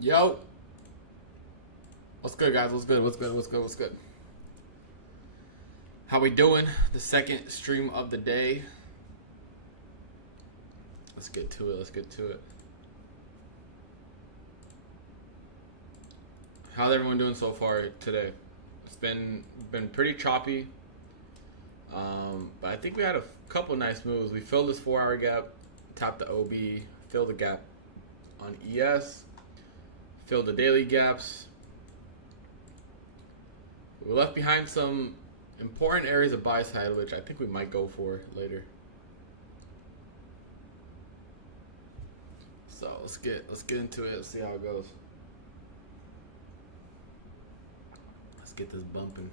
Yo, what's good, guys? What's good? What's good? What's good? What's good? How we doing? The second stream of the day. Let's get to it. Let's get to it. How's everyone doing so far today? It's been pretty choppy, but I think we had a couple nice moves. We filled this 4-hour gap, tapped the OB, filled the gap on ES, filled the daily gaps. We left behind some important areas of buy side, which I think we might go for later. So let's get into it. Let's see how it goes. Let's get this bumping.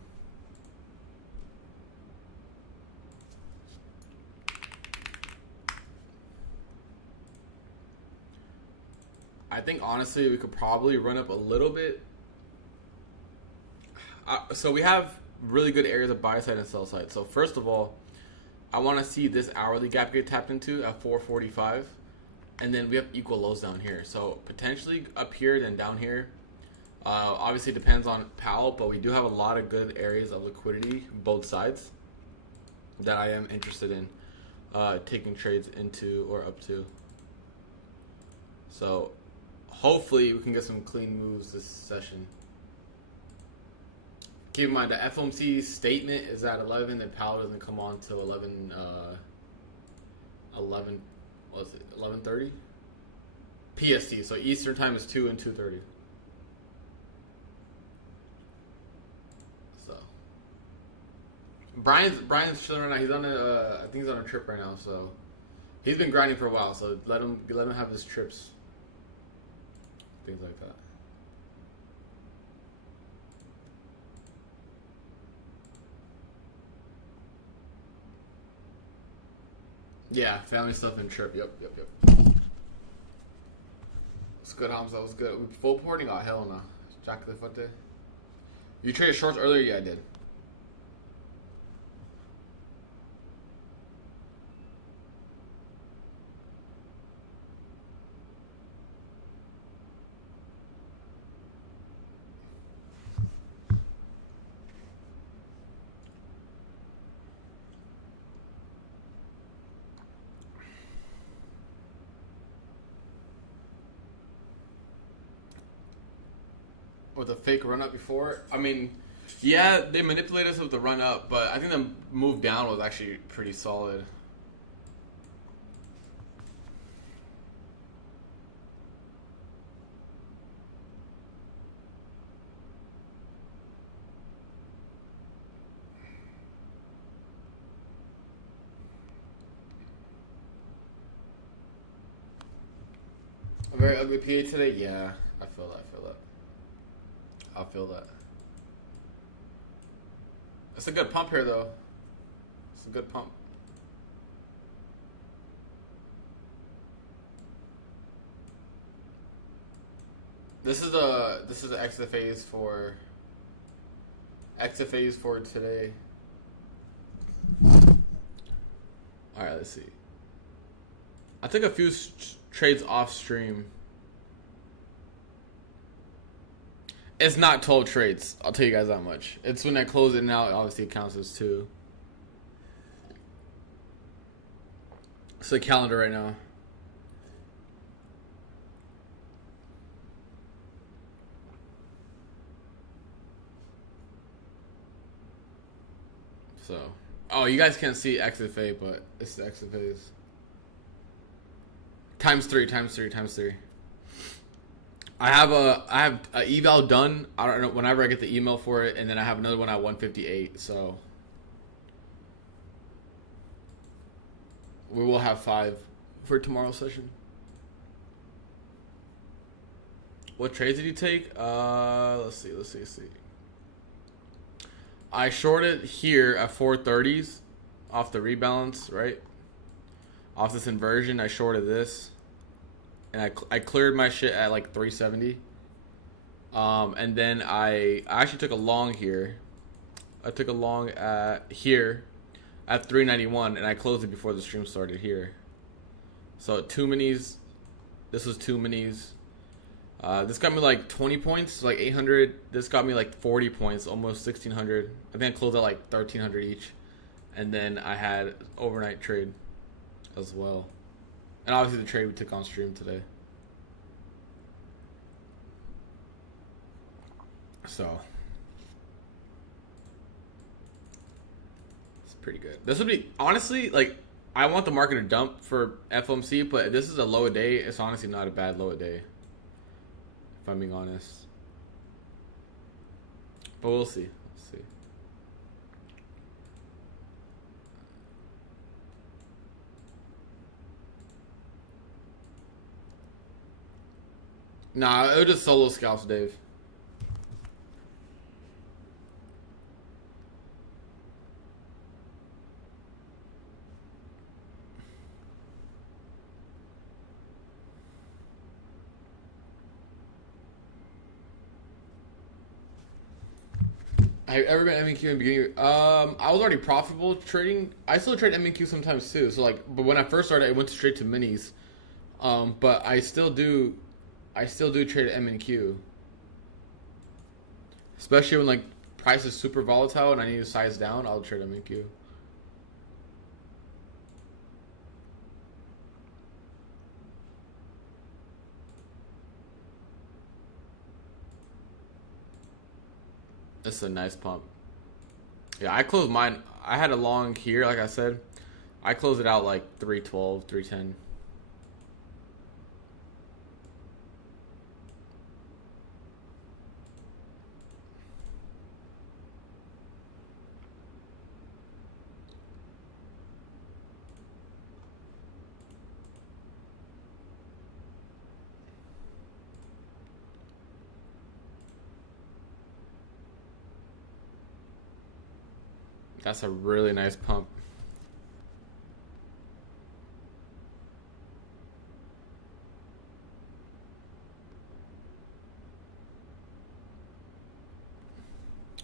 I think honestly we could probably run up a little bit. So we have really good areas of buy side and sell side. So first of all, I want to see this hourly gap get tapped into at 445, and then we have equal lows down here. So potentially up here, then down here. Obviously it depends on Powell, but we do have a lot of good areas of liquidity both sides that I am interested in taking trades into or up to. So hopefully we can get some clean moves this session. Keep in mind the FOMC statement is at 11 and Powell doesn't come on till 11:30 PST. So Eastern time is 2 and 2:30. So Brian's chilling right now. He's on I think he's on a trip right now. So he's been grinding for a while. So let him have his trips, things like that. Yeah, family stuff and trip. Yep. What's good, Hamza? What's good? Full porting? Oh, hell no. Jack the Fute. You traded shorts earlier? Yeah, I did. With a fake run up before. I mean, yeah, they manipulated us with the run up, but I think the move down was actually pretty solid. A very ugly PA today? Yeah, I feel that. I feel that. It's a good pump here, though. It's a good pump. This is the exit phase for today. All right, let's see. I took a few trades off stream. It's not 12 trades. I'll tell you guys that much. It's when I close it now. Obviously, it counts as 2. It's the calendar right now. So, oh, you guys can't see exit phase, but it's the exit phase. Times 3. I have a eval done. I don't know, whenever I get the email for it, and then I have another one at 158. So we will have 5 for tomorrow's session. What trades did you take? Let's see. I shorted here at 430s off the rebalance, right? Off this inversion, I shorted this. And I cleared my shit at like 370. And then I actually took a long here. I took a long at here at 391, and I closed it before the stream started here. So 2 minis. This was 2 minis. This got me like 20 points, like 800. This got me like 40 points, almost 1600. I think I closed at like 1300 each. And then I had overnight trade as well. And obviously the trade we took on stream today. So it's pretty good. This would be, honestly, like, I want the market to dump for FOMC, but this is a low day. It's honestly not a bad low day, if I'm being honest. But we'll see. We'll see. Nah, it was just solo scalps, Dave. Have you ever been MEQ in the beginning? I was already profitable trading. I still trade MEQ sometimes too. So like, but when I first started, I went straight to minis. But I still do trade M&Q. Especially when like price is super volatile and I need to size down, I'll trade M&Q. It's a nice pump. Yeah, I closed mine. I had a long here, like I said. I closed it out like 312, 310. That's a really nice pump.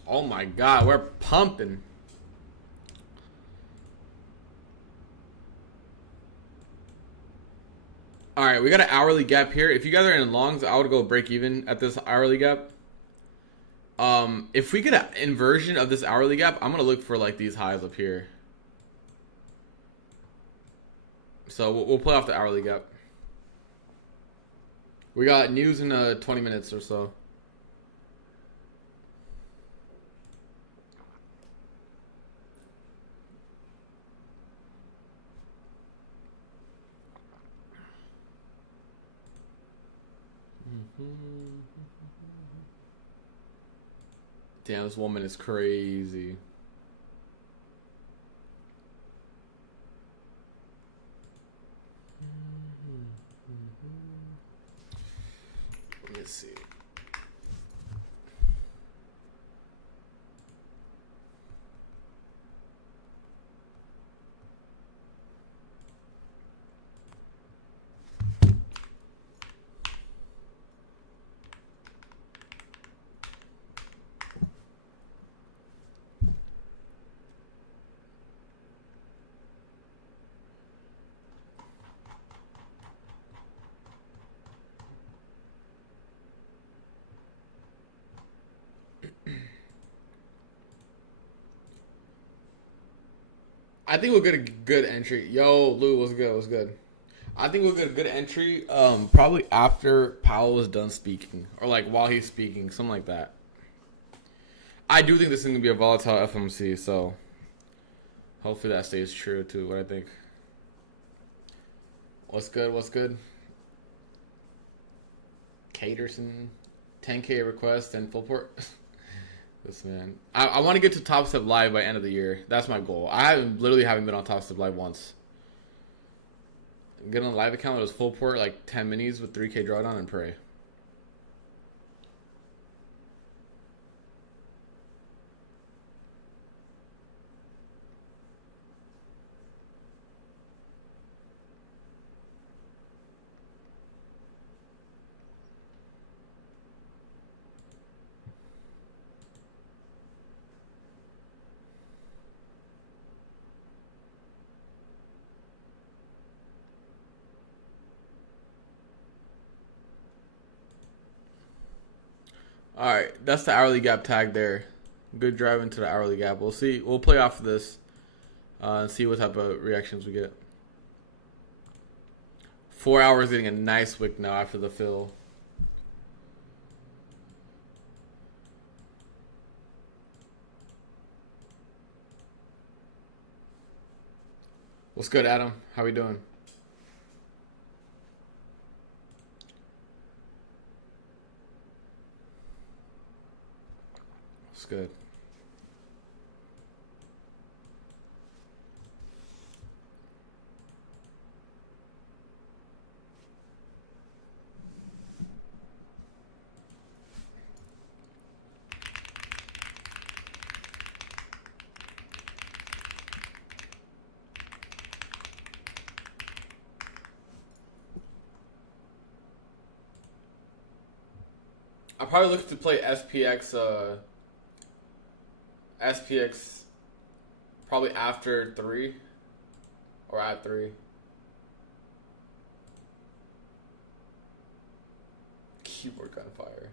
Oh my God, we're pumping. All right, we got an hourly gap here. If you guys are in longs, I would go break even at this hourly gap. If we get an inversion of this hourly gap, I'm gonna look for like these highs up here. So we'll play off the hourly gap. We got news in 20 minutes or so. Damn, this woman is crazy. Let me see. I think we'll get a good entry. Yo, Lou, what's good? What's good? I think we'll get a good entry. Probably after Powell is done speaking, or like while he's speaking, something like that. I do think this is gonna be a volatile FOMC, so hopefully that stays true to what I think. What's good? What's good? Caterson, 10K request and full port. This man, I want to get to Top Step Live by end of the year. That's my goal. I literally haven't been on Top Step Live once. Get on a live account. It was full port, like 10 minis with 3K drawdown and pray. All right, that's the hourly gap tag there. Good drive into the hourly gap. We'll see. We'll play off of this and see what type of reactions we get. 4 hours getting a nice wick now after the fill. What's good, Adam? How we doing? What's good? I'll probably look to play SPX probably after 3 or at 3. Keyboard gunfire.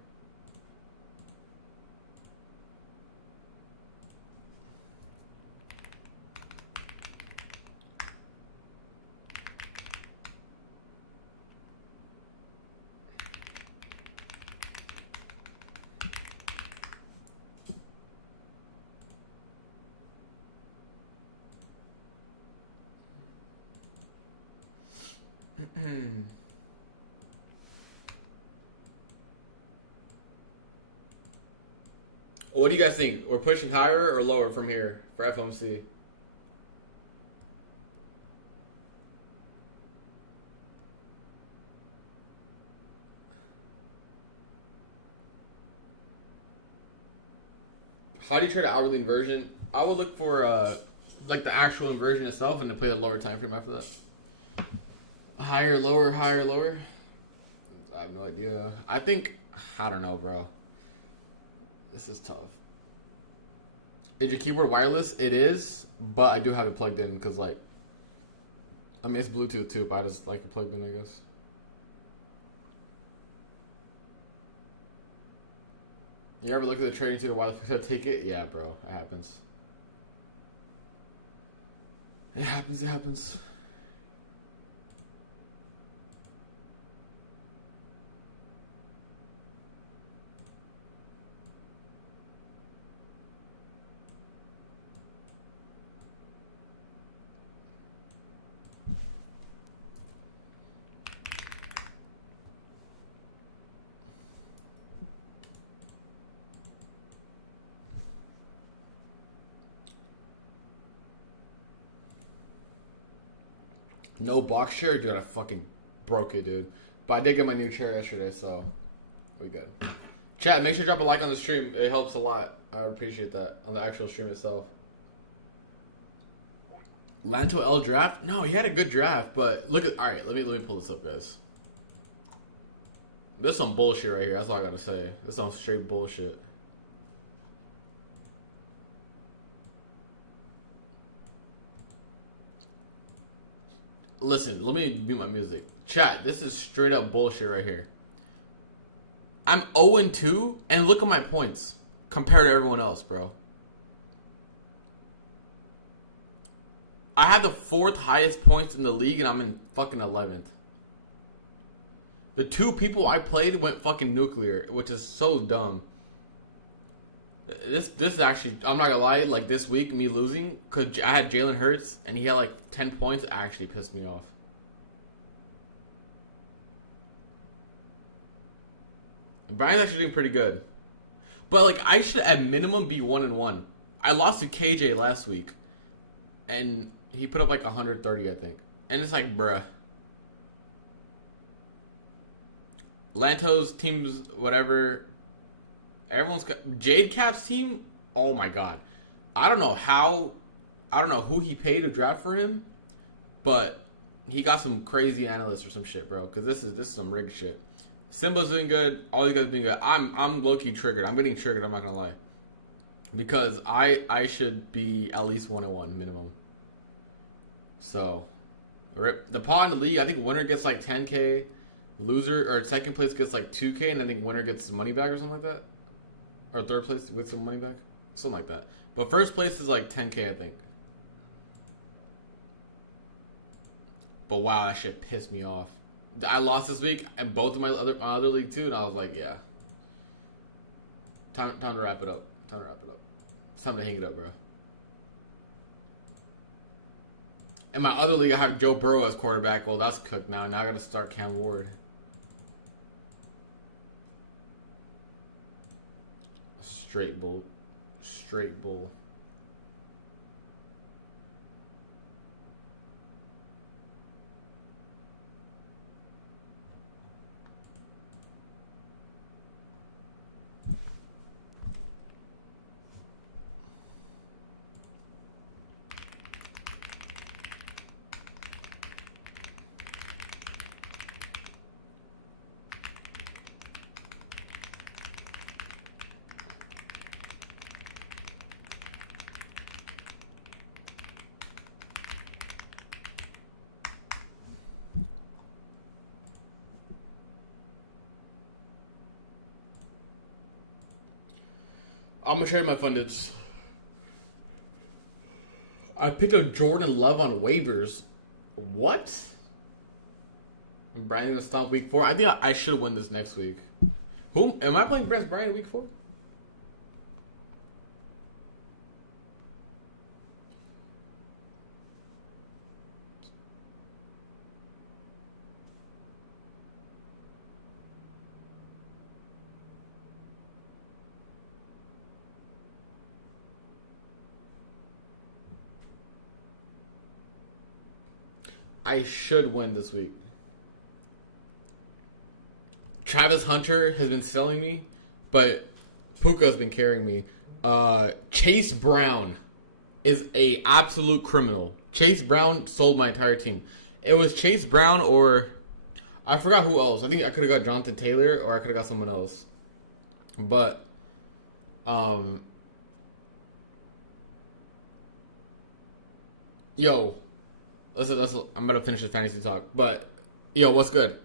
What do you guys think? We're pushing higher or lower from here for FOMC? How do you trade an hourly inversion? I would look for like the actual inversion itself and to play the lower time frame after that. Higher, lower, higher, lower. I have no idea. I don't know, bro. This is tough. Is your keyboard wireless? It is, but I do have it plugged in because, like, I mean, it's Bluetooth too, but I just like it plugged in, I guess. You ever look at the trading to the wireless take it? Yeah, bro. It happens. It happens, it happens. No box chair? Dude, I fucking broke it, dude. But I did get my new chair yesterday, so we good. Chat, make sure to drop a like on the stream. It helps a lot. I appreciate that on the actual stream itself. Lanto L draft? No, he had a good draft, but look at... Alright, let me pull this up, guys. This is some bullshit right here. That's all I gotta say. This is some straight bullshit. Listen, let me mute my music. Chat, this is straight up bullshit right here. I'm 0-2, and look at my points compared to everyone else, bro. I have the 4th highest points in the league, and I'm in fucking 11th. The 2 people I played went fucking nuclear, which is so dumb. This is actually, I'm not gonna lie, like this week, me losing, because I had Jalen Hurts, and he had like 10 points, actually pissed me off. Brian's actually doing pretty good. But like, I should at minimum be 1-1. I lost to KJ last week, and he put up like 130, I think. And it's like, bruh. Lanto's teams, whatever... Everyone's got Jade Cap's team. Oh my god, I don't know who he paid to draft for him, but he got some crazy analysts or some shit, bro. Because this is some rigged shit. Simba's doing good. All these guys are doing good. I'm low key triggered. I'm getting triggered. I'm not gonna lie, because I should be at least 1-1 minimum. So, the paw in the league. I think winner gets like 10K, loser or second place gets like 2K, and I think winner gets money back or something like that. or third place with some money back, something like that. But first place is like 10K, I think. But wow, that shit pissed me off. I lost this week and both of my other league too, and I was like, yeah, time to wrap it up. It's time to hang it up, bro. In my other league, I have Joe Burrow as quarterback. Well, that's cooked now. Now I got to start Cam Ward. Straight bull. I'm gonna share my fundage. I picked up Jordan Love on waivers. What? Brian gonna stomp week 4. I think I should win this next week. Who am I playing against Brian week 4? I should win this week. Travis Hunter has been selling me, but Puka's been carrying me. Chase Brown is a absolute criminal. Chase Brown sold my entire team. It was Chase Brown or I forgot who else. I think I could have got Jonathan Taylor or I could have got someone else. But yo, listen, I'm gonna finish the fantasy talk. But yo, what's good?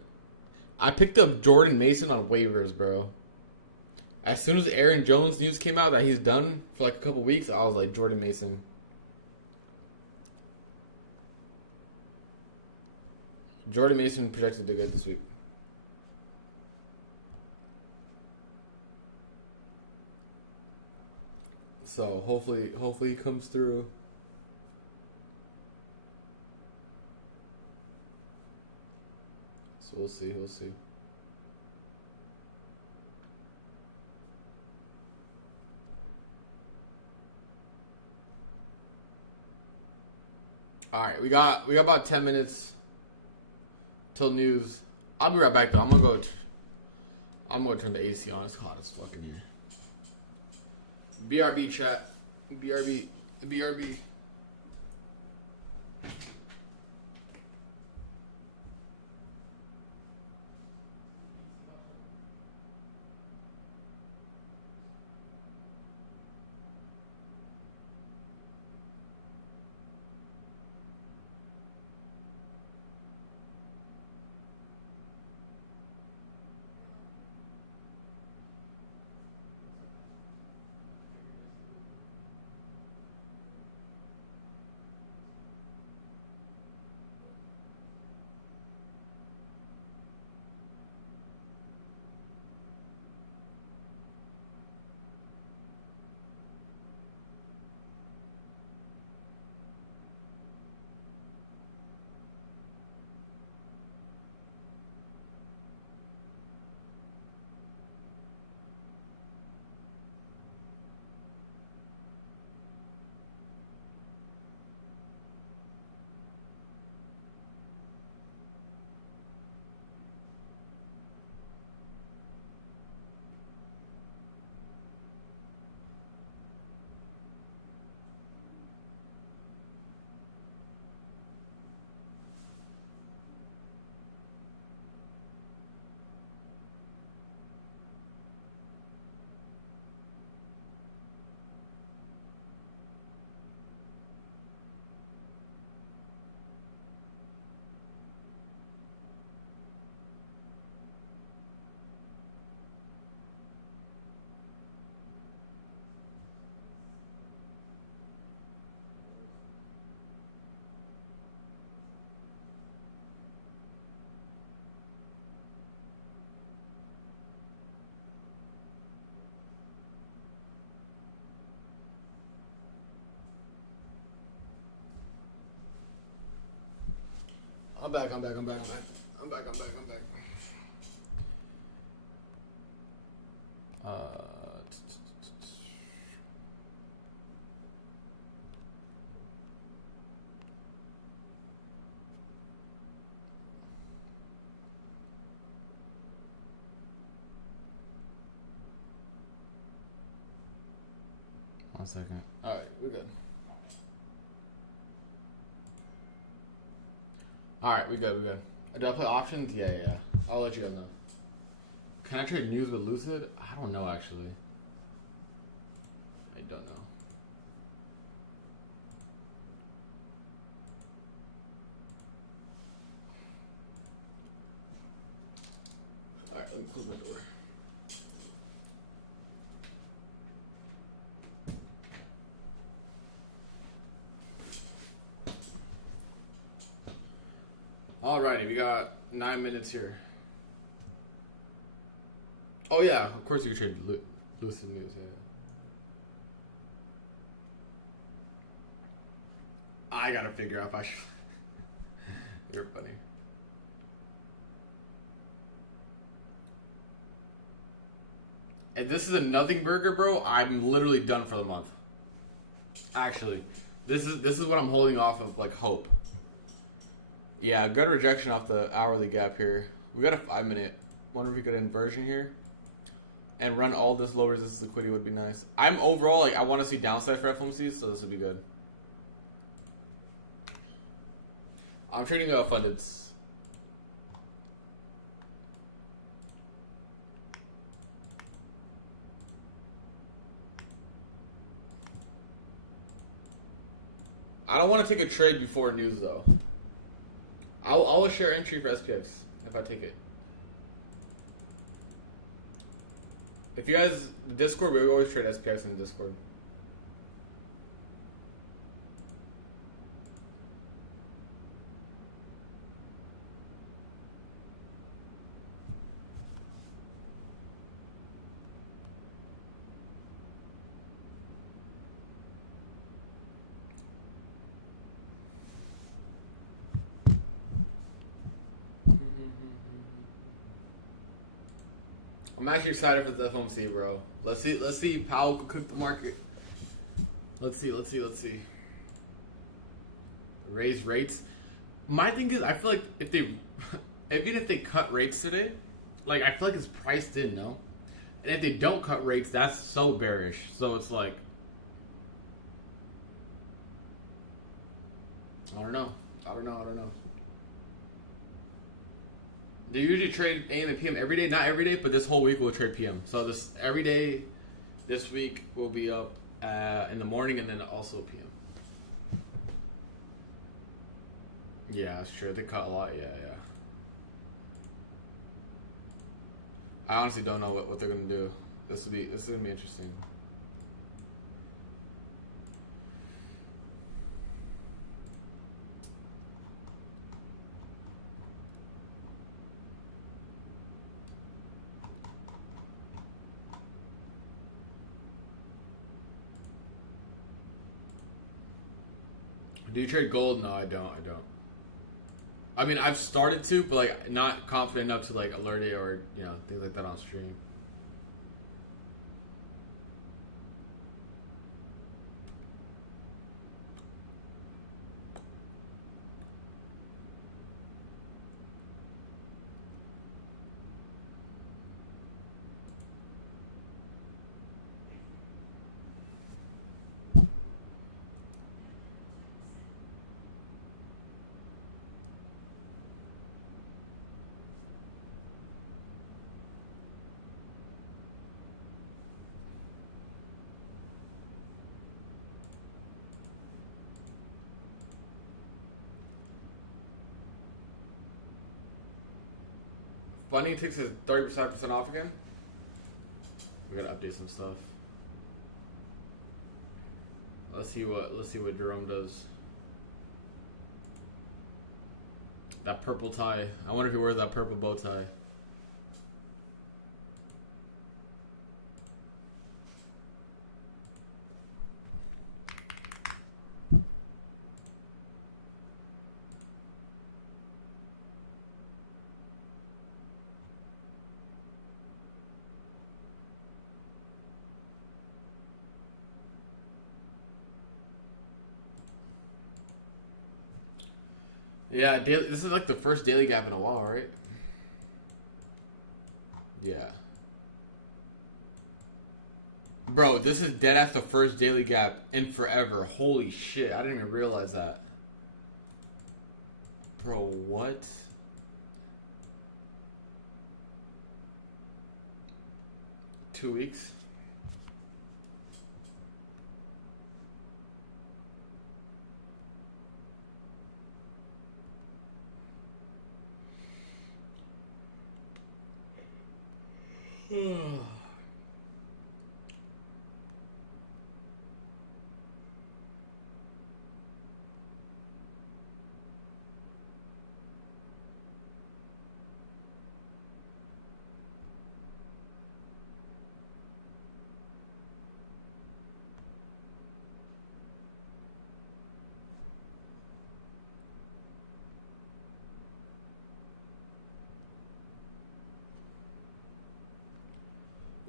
I picked up Jordan Mason on waivers, bro. As soon as Aaron Jones news came out that he's done for like a couple weeks, I was like, Jordan Mason. Jordan Mason projected to do good this week. So hopefully he comes through. So we'll see. All right, we got about 10 minutes till news. I'll be right back though. I'm gonna turn the AC on. It's hot as fucking here. BRB chat. BRB. I'm back. I'm back. 1 second. All right, we're good. All right, we good. Do I play options? Yeah. I'll let you guys know. Can I trade news with Lucid? I don't know, actually. I don't know. All right, let me close my door. Alrighty, we got 9 minutes here. Oh yeah, of course you can trade Lucid News. Yeah. I gotta figure out if I should. You're funny. And this is a nothing burger, bro. I'm literally done for the month. Actually, this is what I'm holding off of, like, hope. Yeah, good rejection off the hourly gap here. We got a 5 minute. Wonder if we could inversion here and run all this low resistance liquidity would be nice. I'm overall, like, I want to see downside for FOMC, so this would be good. I'm trading fundeds. I don't want to take a trade before news though. I'll share entry for SPX if I take it. If you guys Discord, we always trade SPX in Discord. I'm actually excited for the FOMC, bro. Let's see Powell can cook the market. Let's see. Raise rates. My thing is, I feel like even if they cut rates today, like, I feel like it's priced in, no? And if they don't cut rates, that's so bearish. So it's like, I don't know. They usually trade AM and PM every day. Not every day, but this whole week we'll trade PM. So this every day this week will be up in the morning and then also PM. Yeah, that's true. They cut a lot. Yeah. I honestly don't know what they're gonna do. This is gonna be interesting. Do you trade gold? No, I don't. I mean, I've started to, but, like, not confident enough to, like, alert it or, you know, things like that on stream. Funding takes his 30% off again. We gotta update some stuff. Let's see what Jerome does. That purple tie. I wonder if he wears that purple bow tie. Yeah, daily, this is like the first daily gap in a while, right? Yeah. Bro, this is dead at the first daily gap in forever. Holy shit, I didn't even realize that. Bro, what? Two weeks?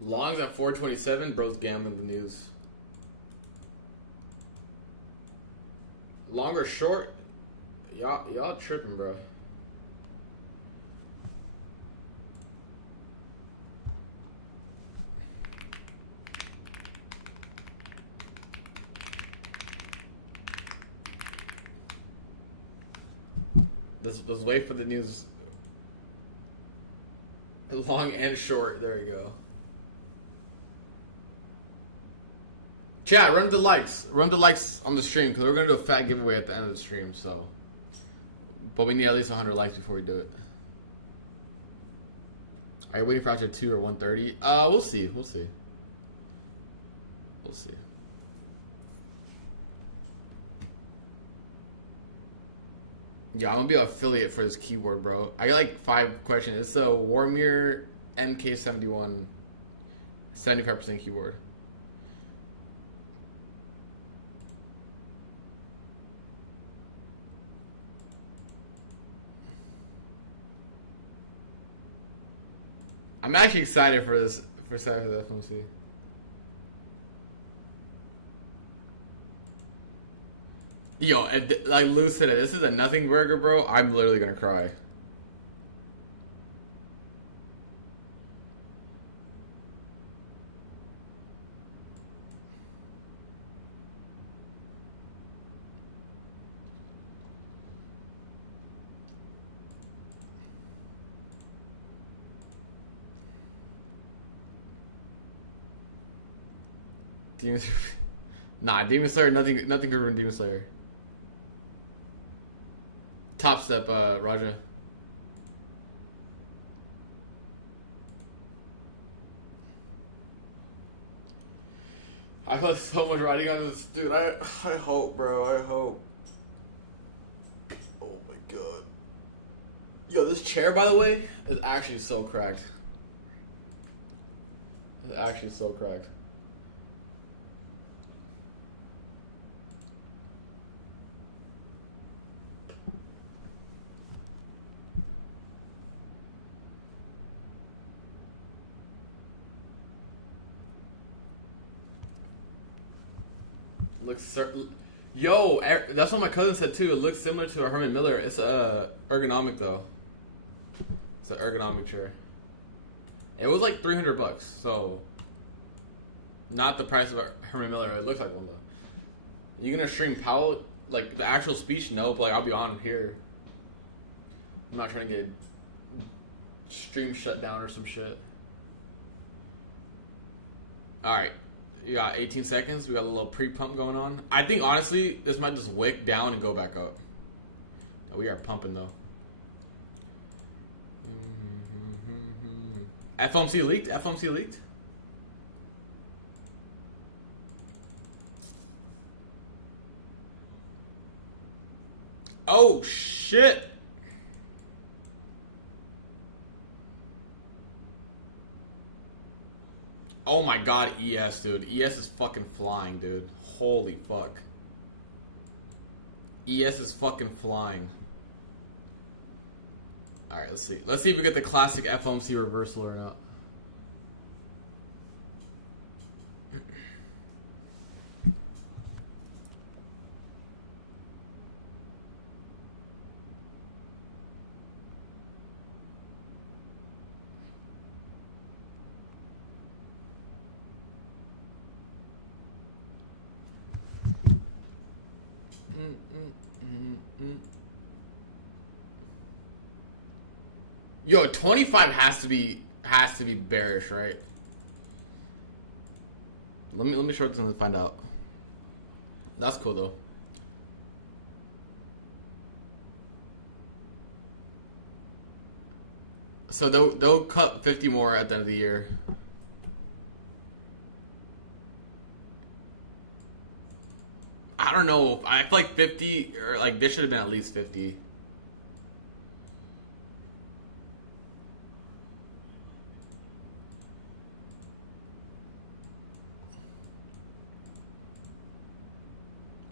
Longs at 427, bro's gambling the news. Long or short? Y'all tripping, bro. Let's wait for the news. Long and short, there you go. Chat, run the likes. Run the likes on the stream because we're going to do a fat giveaway at the end of the stream. So, but we need at least 100 likes before we do it. Are you waiting for after 2 or 1:30? We'll see. We'll see. We'll see. Yeah, I'm going to be an affiliate for this keyword, bro. I got like 5 questions. It's a Warmir MK71 75% keyword. I'm actually excited for this, for Saturday the FOMC. Yo, like Lou said, this is a nothing burger, bro. I'm literally gonna cry. Demon Slayer. Nah, Demon Slayer, nothing good from Demon Slayer. Top Step, Raja. I put so much writing on this, dude. I hope, bro. I hope. Oh my god. Yo, this chair, by the way, is actually so cracked. It's actually so cracked. Looks certain. Yo, that's what my cousin said too. It looks similar to a Herman Miller. It's ergonomic though. It's an ergonomic chair. It was like $300, so not the price of a Herman Miller. It looks like one though. You gonna stream Powell like the actual speech? No, but like I'll be on here. I'm not trying to get stream shut down or some shit. All right. You got 18 seconds. We got a little pre-pump going on. I think, honestly, this might just wick down and go back up. We are pumping, though. FOMC leaked? FOMC leaked? Oh, shit. Oh my god, ES, dude. ES is fucking flying, dude. Holy fuck. ES is fucking flying. Alright, let's see. Let's see if we get the classic FOMC reversal or not. Mm-hmm. Yo, 25 has to be bearish, right? Let me short this and find out. That's cool though. So they'll cut 50 more at the end of the year. I don't know. I feel like 50 or like this should have been at least 50.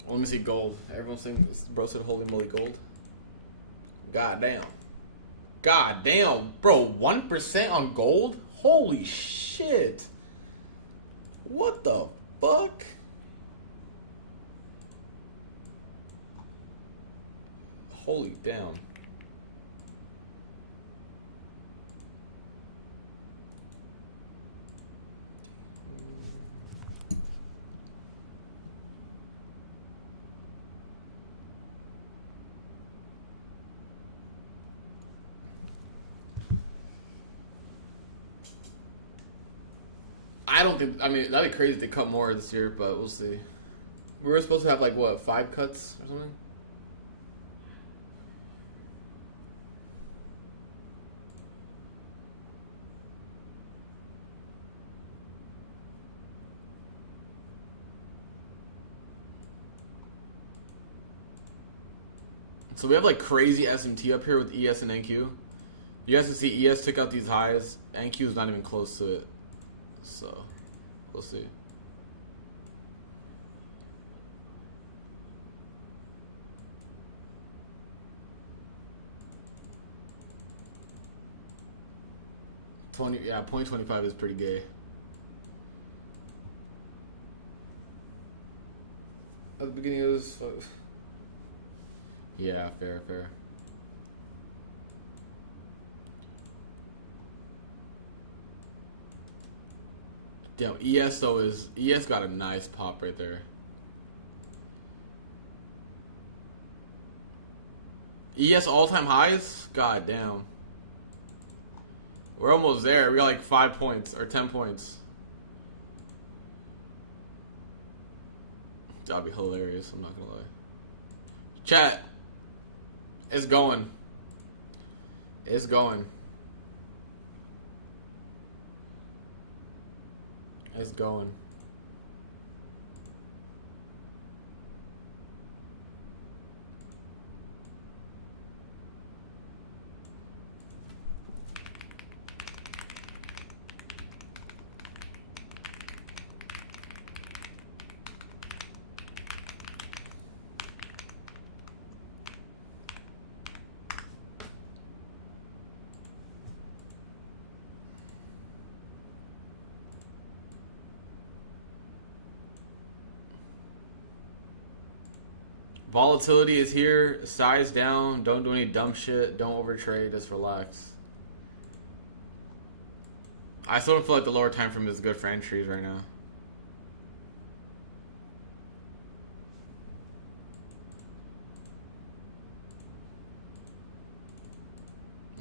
Let me see gold. Everyone's saying bro said holy moly gold. God damn. God damn, bro, 1% on gold? Holy shit. What the fuck? Holy damn. I don't think, I mean, that'd be crazy if they cut more this year, but we'll see. We were supposed to have like, what, 5 cuts or something? So we have like crazy S&T up here with ES and NQ. You guys can see ES took out these highs. NQ is not even close to it. So, we'll see. Yeah, 0.25 is pretty gay. At the beginning it was... Yeah, fair. Damn, ES though ES got a nice pop right there. ES all-time highs? God damn. We're almost there. We got like 5 points or 10 points. That'd be hilarious, I'm not gonna lie. Chat. It's going. It's going. It's going. Volatility is here. Size down. Don't do any dumb shit. Don't overtrade. Just relax. I still don't feel like the lower time frame is good for entries right now.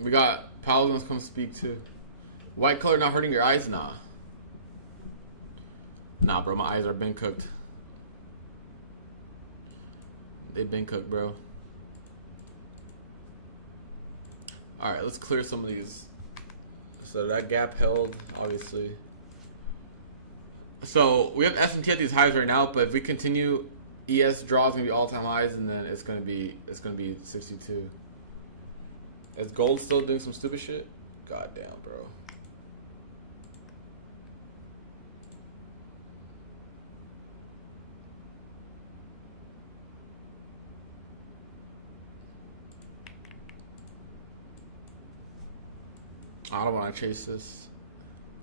We got Powell gonna come speak too. White color not hurting your eyes? Nah. Nah, bro. My eyes are been cooked. They've been cooked, bro. Alright, let's clear some of these. So that gap held, obviously. So we have S&T at these highs right now, but if we continue, ES draw is gonna be all-time highs, and then it's gonna be 62. Is gold still doing some stupid shit? God damn, bro. I don't want to chase this.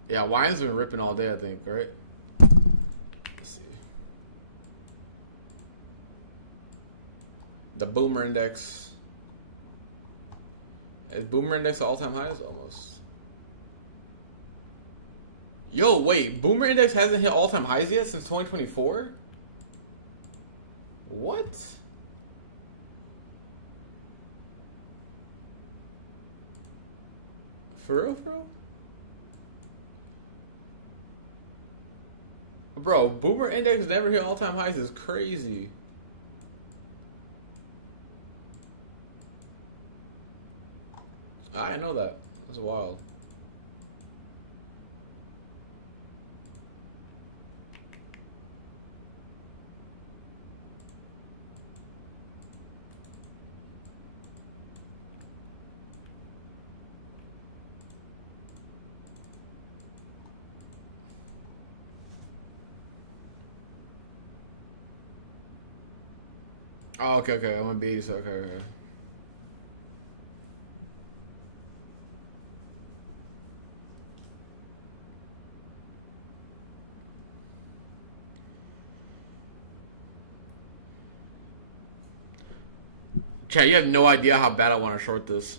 Yeah, wine's been ripping all day, I think, right? Let's see. The Boomer Index. Is Boomer Index all-time highs? Almost. Yo, wait. Boomer Index hasn't hit all-time highs yet since 2024? What? For real, bro? Bro, Boomer Index never hit all-time highs is crazy. I know that. That's wild. Oh, okay. I want B's. Okay. Chad, you have no idea how bad I want to short this.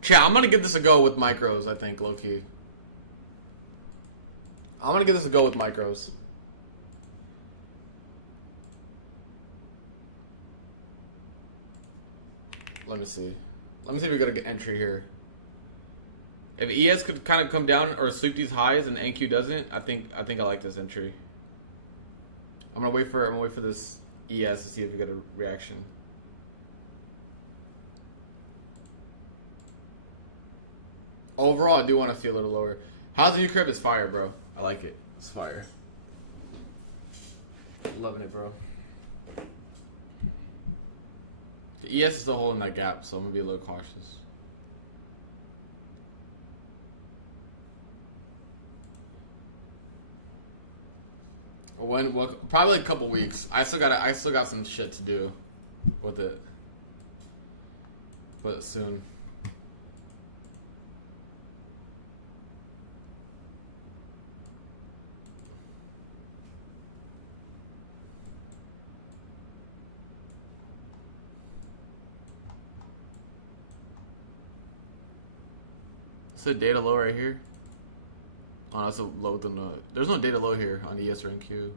Chad, I'm gonna give this a go with micros, I think, low-key. I'm gonna give this a go with micros. Let me see. Let me see if we got a good entry here. If ES could kind of come down or sweep these highs and NQ doesn't, I think I like this entry. I'm gonna wait for this ES to see if we get a reaction. Overall, I do want to see a little lower. How's the U-curve? Is fire, bro. I like it. It's fire. Loving it, bro. The ES is still holding that gap, so I'm gonna be a little cautious. Well, probably a couple weeks. I still got some shit to do with it, but soon. It's a data low right here. Oh, that's a low than the. There's no data low here on ES or NQ.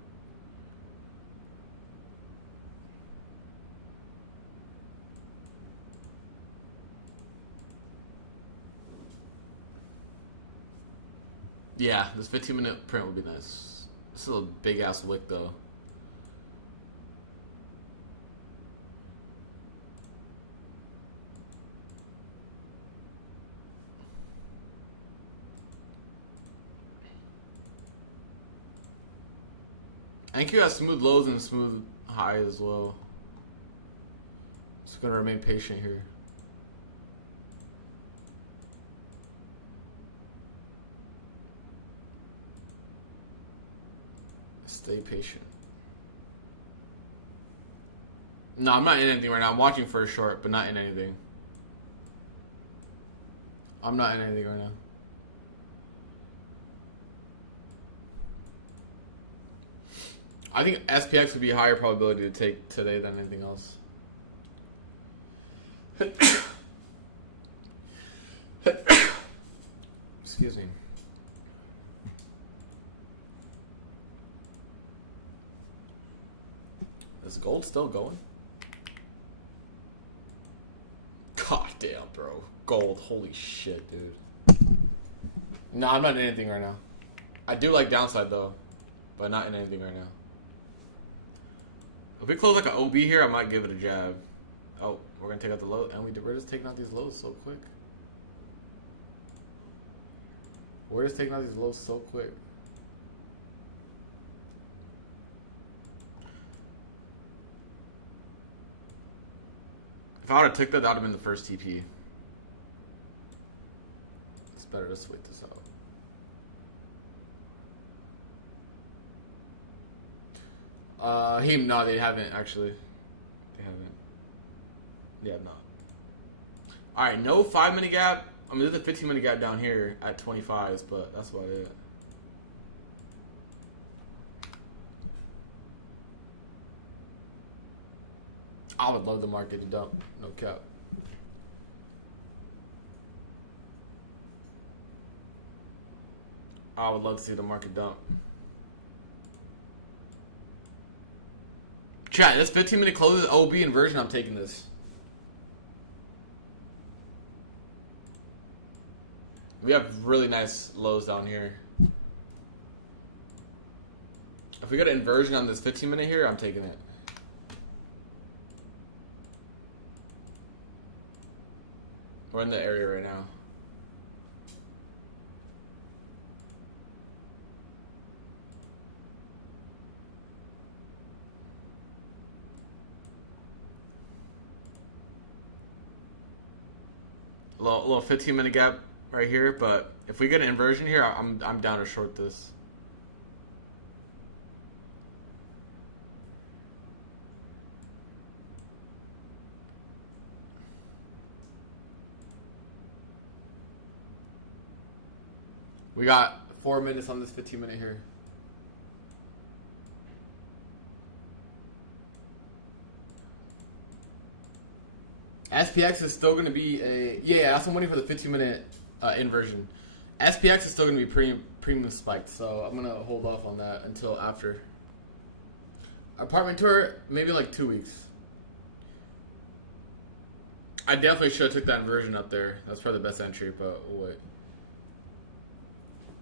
Yeah, this 15-minute print would be nice. This is a big ass wick though. NQ has smooth lows and smooth highs as well. Just gonna remain patient here. Stay patient. No, I'm not in anything right now. I'm watching for a short, but not in anything. I'm not in anything right now. I think SPX would be a higher probability to take today than anything else. Excuse me. Is gold still going? God damn, bro. Gold. Holy shit, dude. No, I'm not in anything right now. I do like downside, though. But not in anything right now. If we close like an OB here, I might give it a jab. Oh, we're going to take out the low. And we're just taking out these lows so quick. We're just taking out these lows so quick. If I would have took that, that would have been the first TP. It's better to wait this out. No, they haven't actually. They haven't. They have not. Alright, no 5-minute gap. I mean, there's a 15-minute gap down here at 25s, but that's about it. I would love the market to dump. No cap. I would love to see the market dump. Chat, this 15-minute closes OB inversion. I'm taking this. We have really nice lows down here. If we got an inversion on this 15-minute here, I'm taking it. We're in the area right now. Little 15-minute gap right here, but if we get an inversion here, I'm down to short this. We got 4 minutes on this 15-minute here. SPX is still going to be a... Yeah, that's some money for the 15-minute inversion. SPX is still going to be premium spiked, so I'm going to hold off on that until after. Apartment tour, maybe like 2 weeks. I definitely should have took that inversion up there. That's probably the best entry, but wait.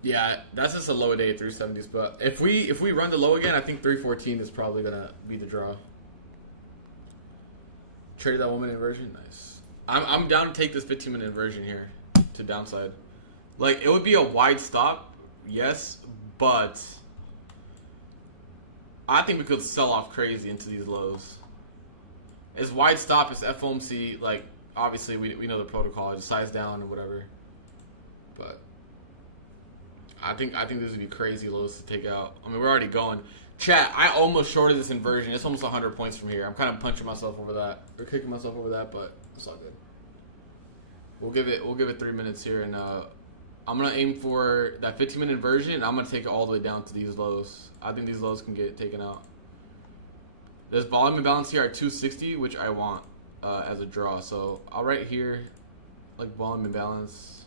Yeah, that's just a low day, 370s. But if we run the low again, I think 314 is probably going to be the draw. Traded that 1 minute inversion, nice. I'm down to take this 15-minute inversion here to downside. Like, it would be a wide stop, yes, but I think we could sell off crazy into these lows. It's wide stop, it's FOMC, like, obviously we know the protocol, just size down or whatever. But I think this would be crazy lows to take out. I mean, we're already going. Chat, I almost shorted this inversion. It's almost 100 points from here. I'm kind of punching myself over that, or kicking myself over that, but it's all good. We'll give it 3 minutes here, and I'm gonna aim for that 15-minute inversion, and I'm gonna take it all the way down to these lows. I think these lows can get taken out. There's volume imbalance here at 260, which I want as a draw. So I'll write here like volume imbalance.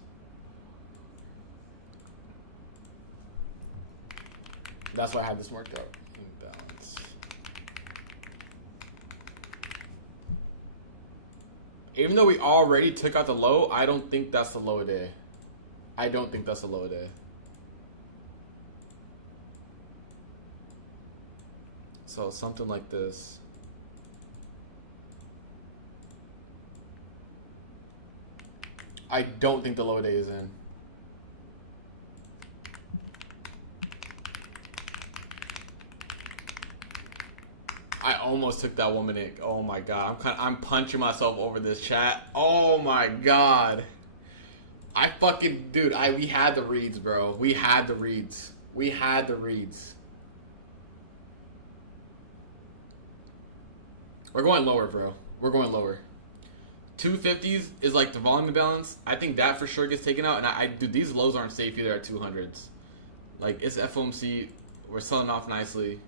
That's why I had this marked out. Imbalance. Even though we already took out the low, I don't think that's the low a day. I don't think that's the low a day. So something like this. I don't think the low a day is in. I almost took that 1 minute. Oh my god, I'm punching myself over this, chat. Oh my god, we had the reads, bro. We had the reads. We're going lower, bro. We're going lower. 250s is like the volume imbalance. I think that for sure gets taken out. And dude, these lows aren't safe either at 200s. Like, it's FOMC. We're selling off nicely.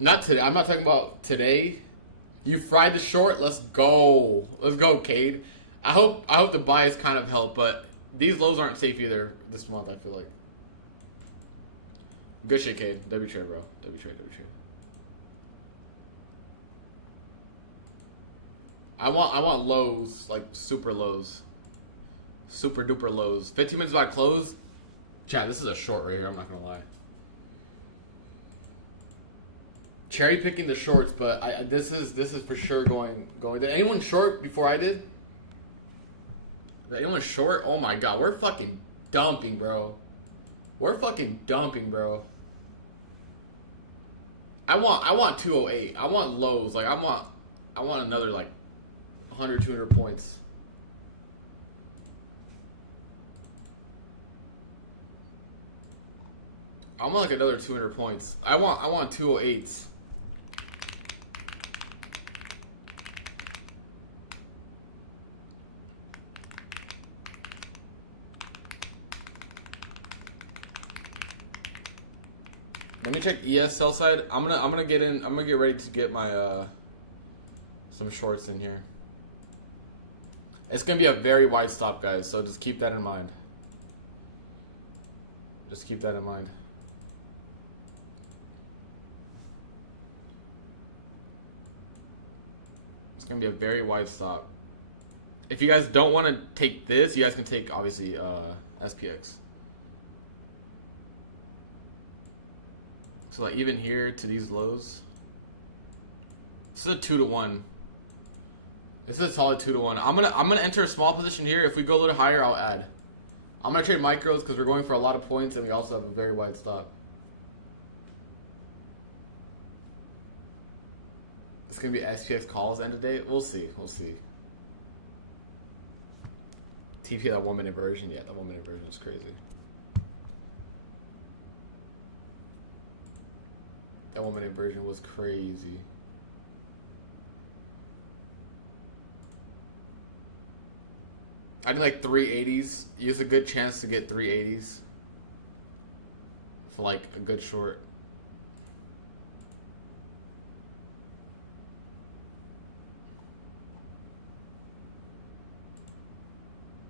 Not today. I'm not talking about today. You fried the short. Let's go. Let's go, Cade. I hope the buys kind of help, but these lows aren't safe either this month, I feel like. Good shit, Cade. W trade, bro. W trade. I want lows, like super lows. Super duper lows. 15 minutes about close. Chat, this is a short right here, I'm not gonna lie. Cherry picking the shorts, but this is for sure going. Did anyone short before I did? Did anyone short? Oh my god, we're fucking dumping, bro. I want 208. I want lows. Like I want another like 100, 200 points. I want like another 200 points. I want 208s. Let me check ES sell side. I'm gonna get in. I'm gonna get ready to get my some shorts in here. It's gonna be a very wide stop, guys. So just keep that in mind. gonna be a very wide stop. If you guys don't want to take this, you guys can take obviously SPX. So like even here to these lows, this is a 2-to-1. This is a solid 2-to-1. I'm gonna enter a small position here. If we go a little higher, I'll add. I'm gonna trade micros because we're going for a lot of points and we also have a very wide stop. It's gonna be SPX calls end of day. We'll see. We'll see. TP that 1 minute inversion. Yeah, that 1 minute inversion is crazy. That 1 minute inversion was crazy. I need like 380s. Use a good chance to get 380s for like a good short.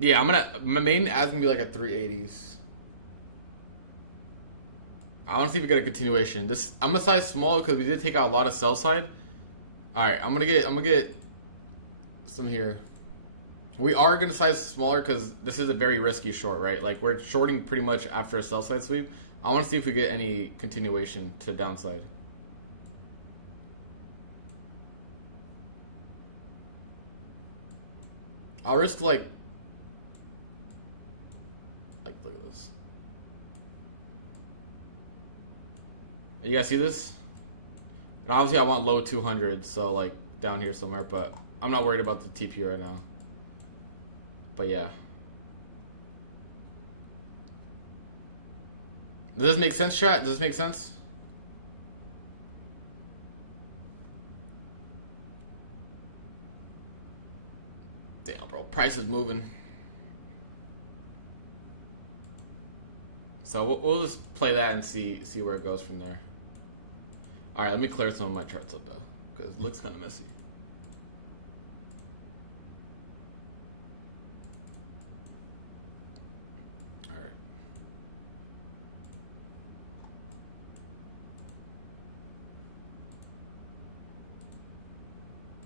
Yeah, my main ad's gonna be like a 380s. I want to see if we get a continuation. I'm gonna size small because we did take out a lot of sell side. All right, I'm gonna get some here. We are gonna size smaller because this is a very risky short, right? Like we're shorting pretty much after a sell side sweep. I want to see if we get any continuation to downside. I'll risk like look at this. You guys see this? And obviously I want low 200, so like down here somewhere, but I'm not worried about the TP right now. But yeah. Does this make sense, chat? Does this make sense? Damn, bro. Price is moving. So we'll just play that and see where it goes from there. All right, let me clear some of my charts up though, because it looks kind of messy. All right.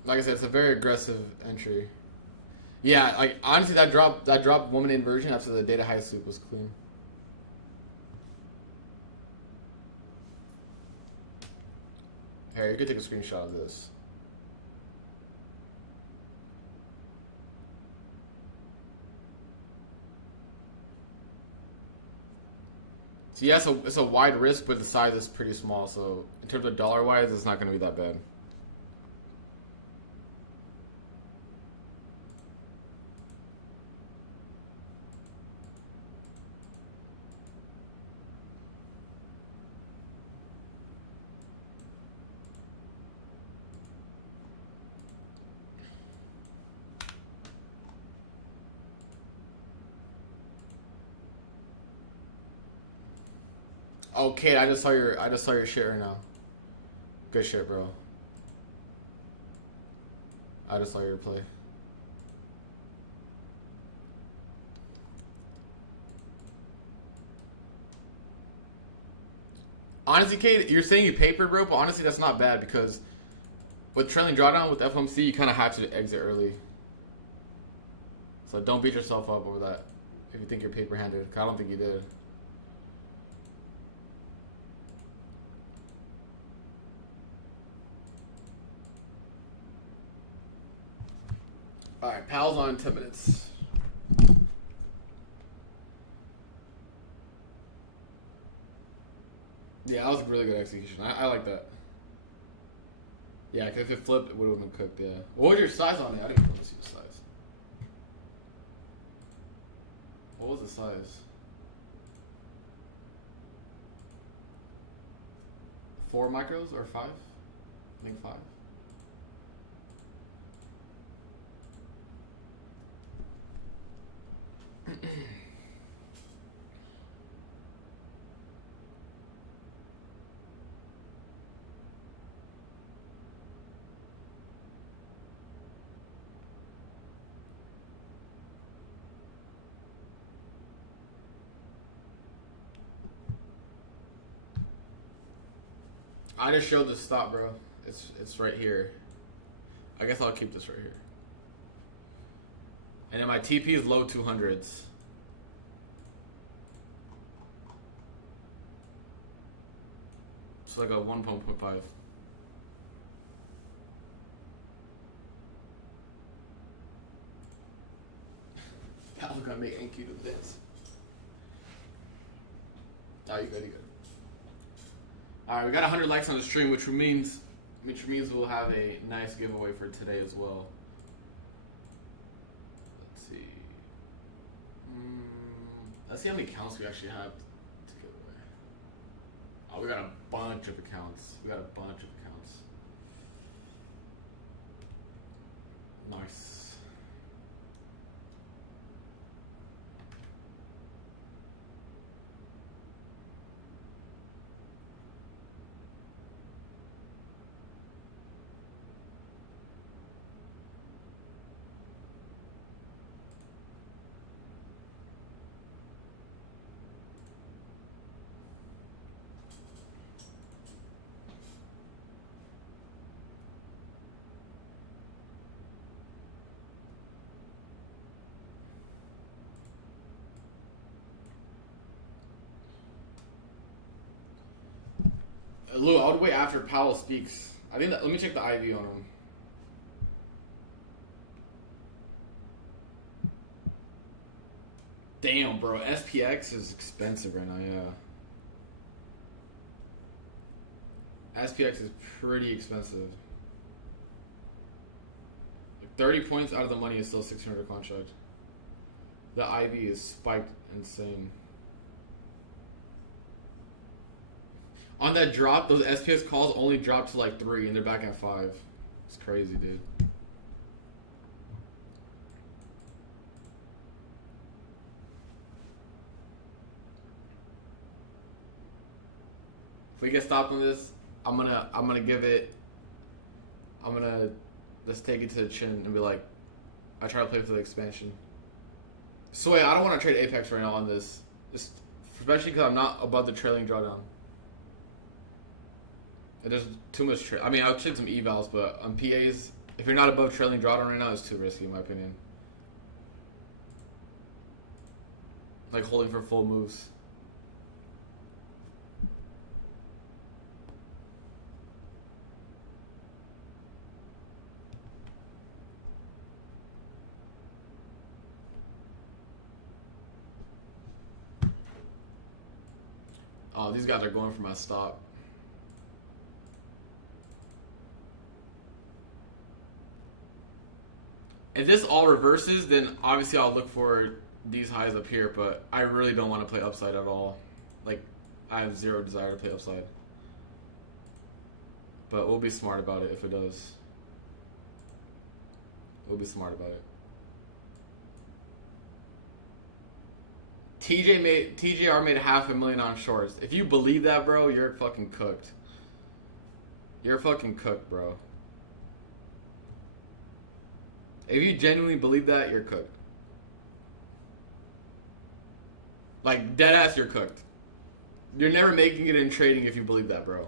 Like I said, it's a very aggressive entry. Yeah, like honestly, that drop 1 minute inversion after the data high sweep was clean. Here, you could take a screenshot of this. So yeah, it's a wide risk, but the size is pretty small. So in terms of dollar-wise, it's not going to be that bad. Oh, Kate, I just saw your shit right now. Good shit, bro. I just saw your play. Honestly, Kate, you're saying you papered, bro, but honestly, that's not bad because with trailing drawdown with FOMC, you kind of have to exit early. So don't beat yourself up over that if you think you're paper-handed. I don't think you did. All right, Powell's on in 10 minutes. Yeah, that was a really good execution. I like that. Yeah, because if it flipped, it would have been cooked, yeah. What was your size on it? I didn't want to see the size. What was the size? 4 micros or 5? I think 5. I just showed the stop, bro. It's right here. I guess I'll keep this right here. And then my TP is low 200s. So like a 1.5. Powell's gonna make NQ to this. Oh, you good, you good. Alright, we got 100 likes on the stream, which means we'll have a nice giveaway for today as well. Let's see. Let's see how many accounts we actually have to give away. Oh, we got a bunch of accounts. Nice. Lou, I would wait after Powell speaks. I think that, let me check the IV on him. Damn, bro. SPX is expensive right now, yeah. SPX is pretty expensive. Like 30 points out of the money is still 600 contract. The IV is spiked insane. On that drop, those SPX calls only dropped to like 3 and they're back at 5. It's crazy, dude. If we get stopped on this, I'm gonna give it. Let's take it to the chin and be like, I try to play for the expansion. So wait, I don't want to trade Apex right now on this, just especially because I'm not above the trailing drawdown. There's too much trade. I mean, I'll trade some evals, but on PAs, if you're not above trailing drawdown right now, it's too risky in my opinion. Like holding for full moves. Oh, these guys are going for my stop. If this all reverses, then obviously I'll look for these highs up here, but I really don't want to play upside at all. Like, I have zero desire to play upside. But we'll be smart about it if it does. We'll be smart about it. TJR made $500,000 on shorts. If you believe that, bro, you're fucking cooked. You're fucking cooked, bro. If you genuinely believe that, you're cooked. Like, deadass, you're cooked. You're never making it in trading if you believe that, bro.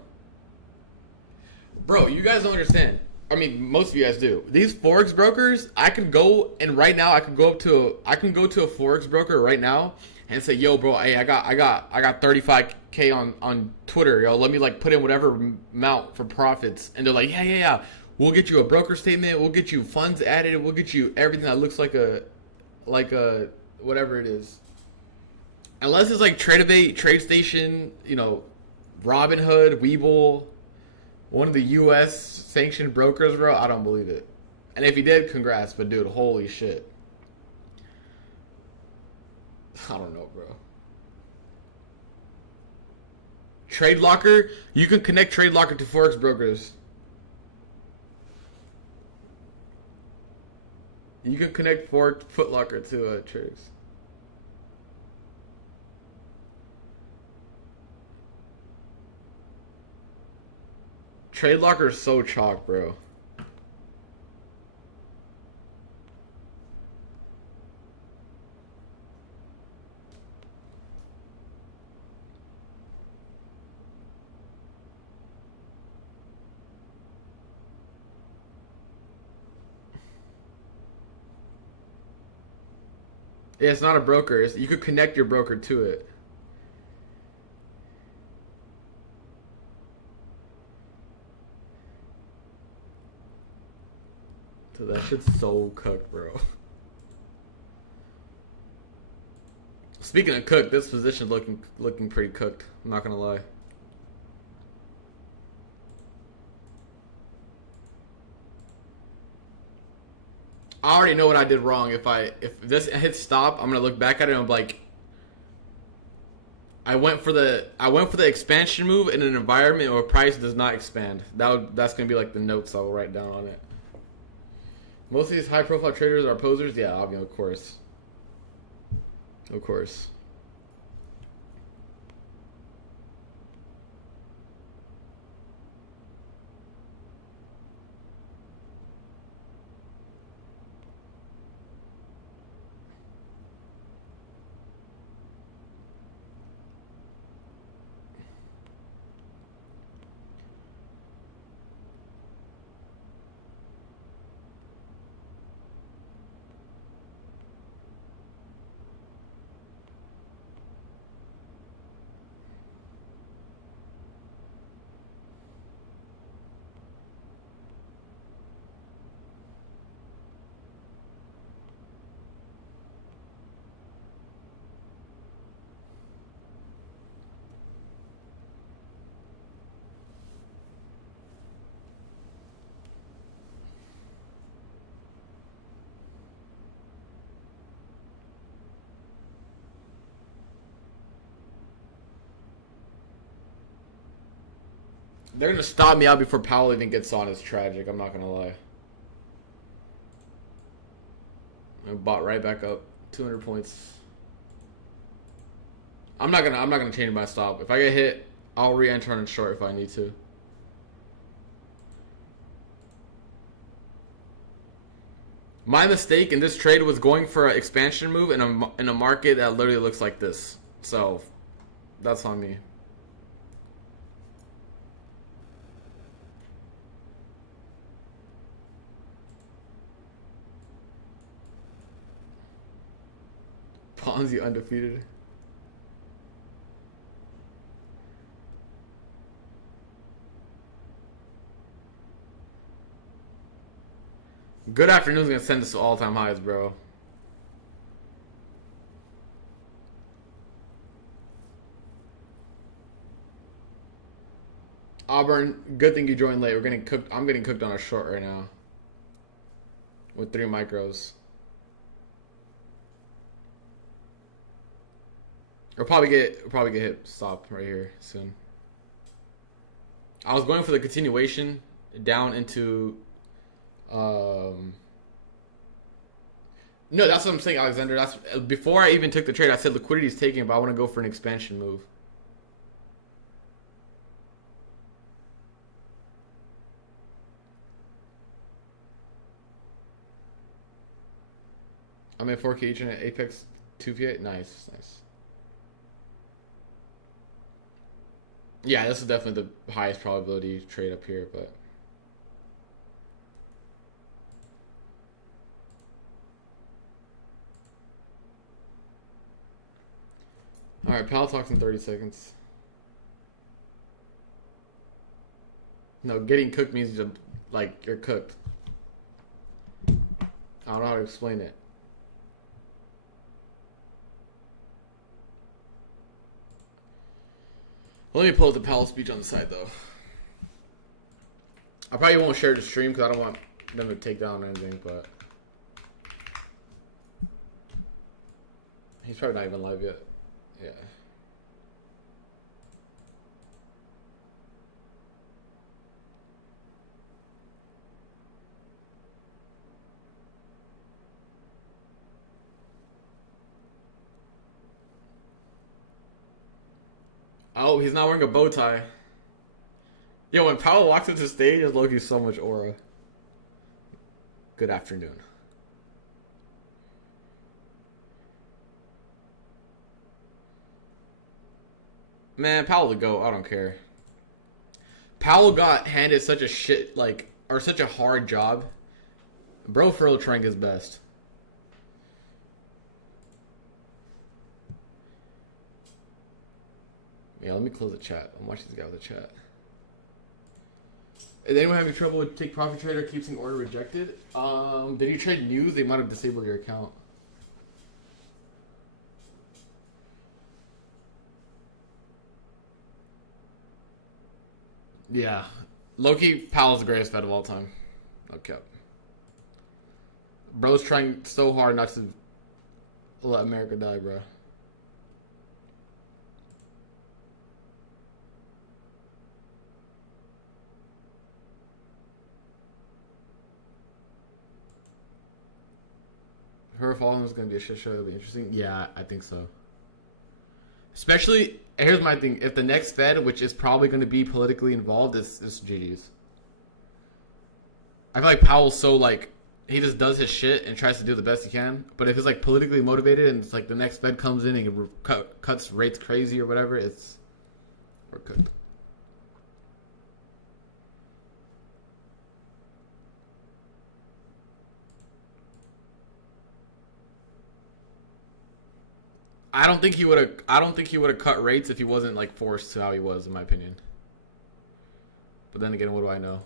Bro, you guys don't understand. I mean, most of you guys do. These Forex brokers, I can go and right now I can go to a Forex broker right now and say, yo, bro, hey, I got 35K on Twitter, yo. Let me like put in whatever amount for profits. And they're like, yeah. We'll get you a broker statement. We'll get you funds added. We'll get you everything that looks like a whatever it is. Unless it's like TradeAvate, TradeStation, you know, Robinhood, Webull, one of the U.S. sanctioned brokers, bro. I don't believe it. And if he did, congrats. But dude, holy shit. I don't know, bro. TradeLocker, you can connect TradeLocker to Forex brokers. You can connect FootLocker to Trix. TradeLocker is so chalk, bro. Yeah, it's not a broker. You could connect your broker to it. So that shit's so cooked, bro. Speaking of cooked, this position looking pretty cooked. I'm not gonna lie. I already know what I did wrong. If this hits stop, I'm gonna look back at it and I'm like, I went for the expansion move in an environment where price does not expand. That's gonna be like the notes I will write down on it. Most of these high profile traders are posers. Yeah, obviously, of course. Of course. They're gonna stop me out before Powell even gets on. It's tragic. I'm not gonna lie. I bought right back up, 200 points. I'm not gonna change my stop. If I get hit, I'll re-enter on short if I need to. My mistake in this trade was going for an expansion move in a market that literally looks like this. So that's on me. Ponzi undefeated. Good afternoon's gonna send us to all-time highs, bro. Auburn, good thing you joined late. We're getting cooked. I'm getting cooked on a short right now. With 3 micros. We'll probably get hit stop right here soon. I was going for the continuation down into no, that's what I'm saying, Alexander. That's before I even took the trade. I said liquidity is taking, but I want to go for an expansion move. I'm at 4K each and at Apex 2P8. Nice. Yeah, this is definitely the highest probability trade up here, but alright, Powell talks in 30 seconds. No, getting cooked means you're, like, you're cooked. I don't know how to explain it. Let me pull up the Powell speech on the side, though. I probably won't share the stream because I don't want them to take down anything, but he's probably not even live yet. Yeah. Oh, he's not wearing a bow tie. Yo, when Powell walks into the stage, there's low-key so much aura. Good afternoon. Man, Powell to go. I don't care. Powell got handed such a shit, like, or such a hard job. Bro for real trying his best. Yeah, let me close the chat. I'm watching this guy with the chat. Is anyone having trouble with take profit trader keeps an order rejected? Did you trade news? They might have disabled your account. Yeah. Low-key, Powell's the greatest Fed of all time. Okay. Bro's trying so hard not to let America die, bro. Her following is going to be a shit show. It'll be interesting. Yeah, I think so. Especially, here's my thing. If the next Fed, which is probably going to be politically involved, is GG's. I feel like Powell's so, like, he just does his shit and tries to do the best he can. But if it's, like, politically motivated and it's, like, the next Fed comes in and cuts rates crazy or whatever, we're cooked. I don't think he would have cut rates if he wasn't like forced to how he was, in my opinion. But then again, what do I know?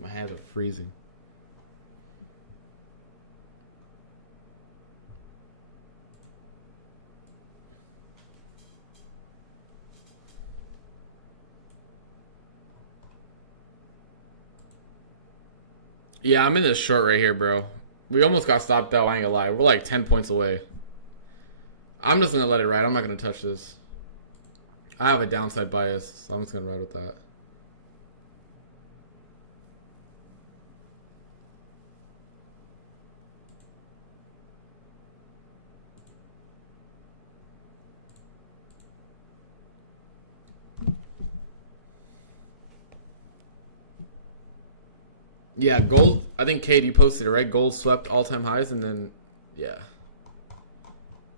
My hands are freezing. Yeah, I'm in this short right here, bro. We almost got stopped out, I ain't gonna lie. We're like 10 points away. I'm just gonna let it ride. I'm not gonna touch this. I have a downside bias, so I'm just gonna ride with that. Yeah, gold. I think Kate, you posted it, right? Gold swept all-time highs, and then yeah,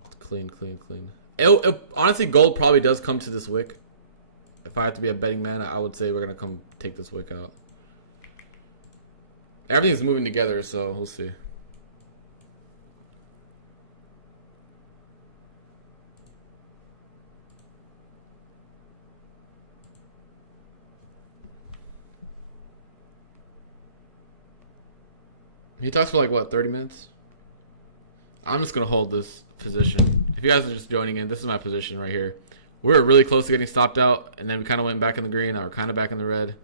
it's clean. Honestly, gold probably does come to this wick. If I had to be a betting man, I would say we're gonna come take this wick out. Everything's moving together, so we'll see. He talks for like what, 30 minutes? I'm just gonna hold this position. If you guys are just joining in, this is my position right here. We were really close to getting stopped out, and then we kind of went back in the green. Now we're kind of back in the red.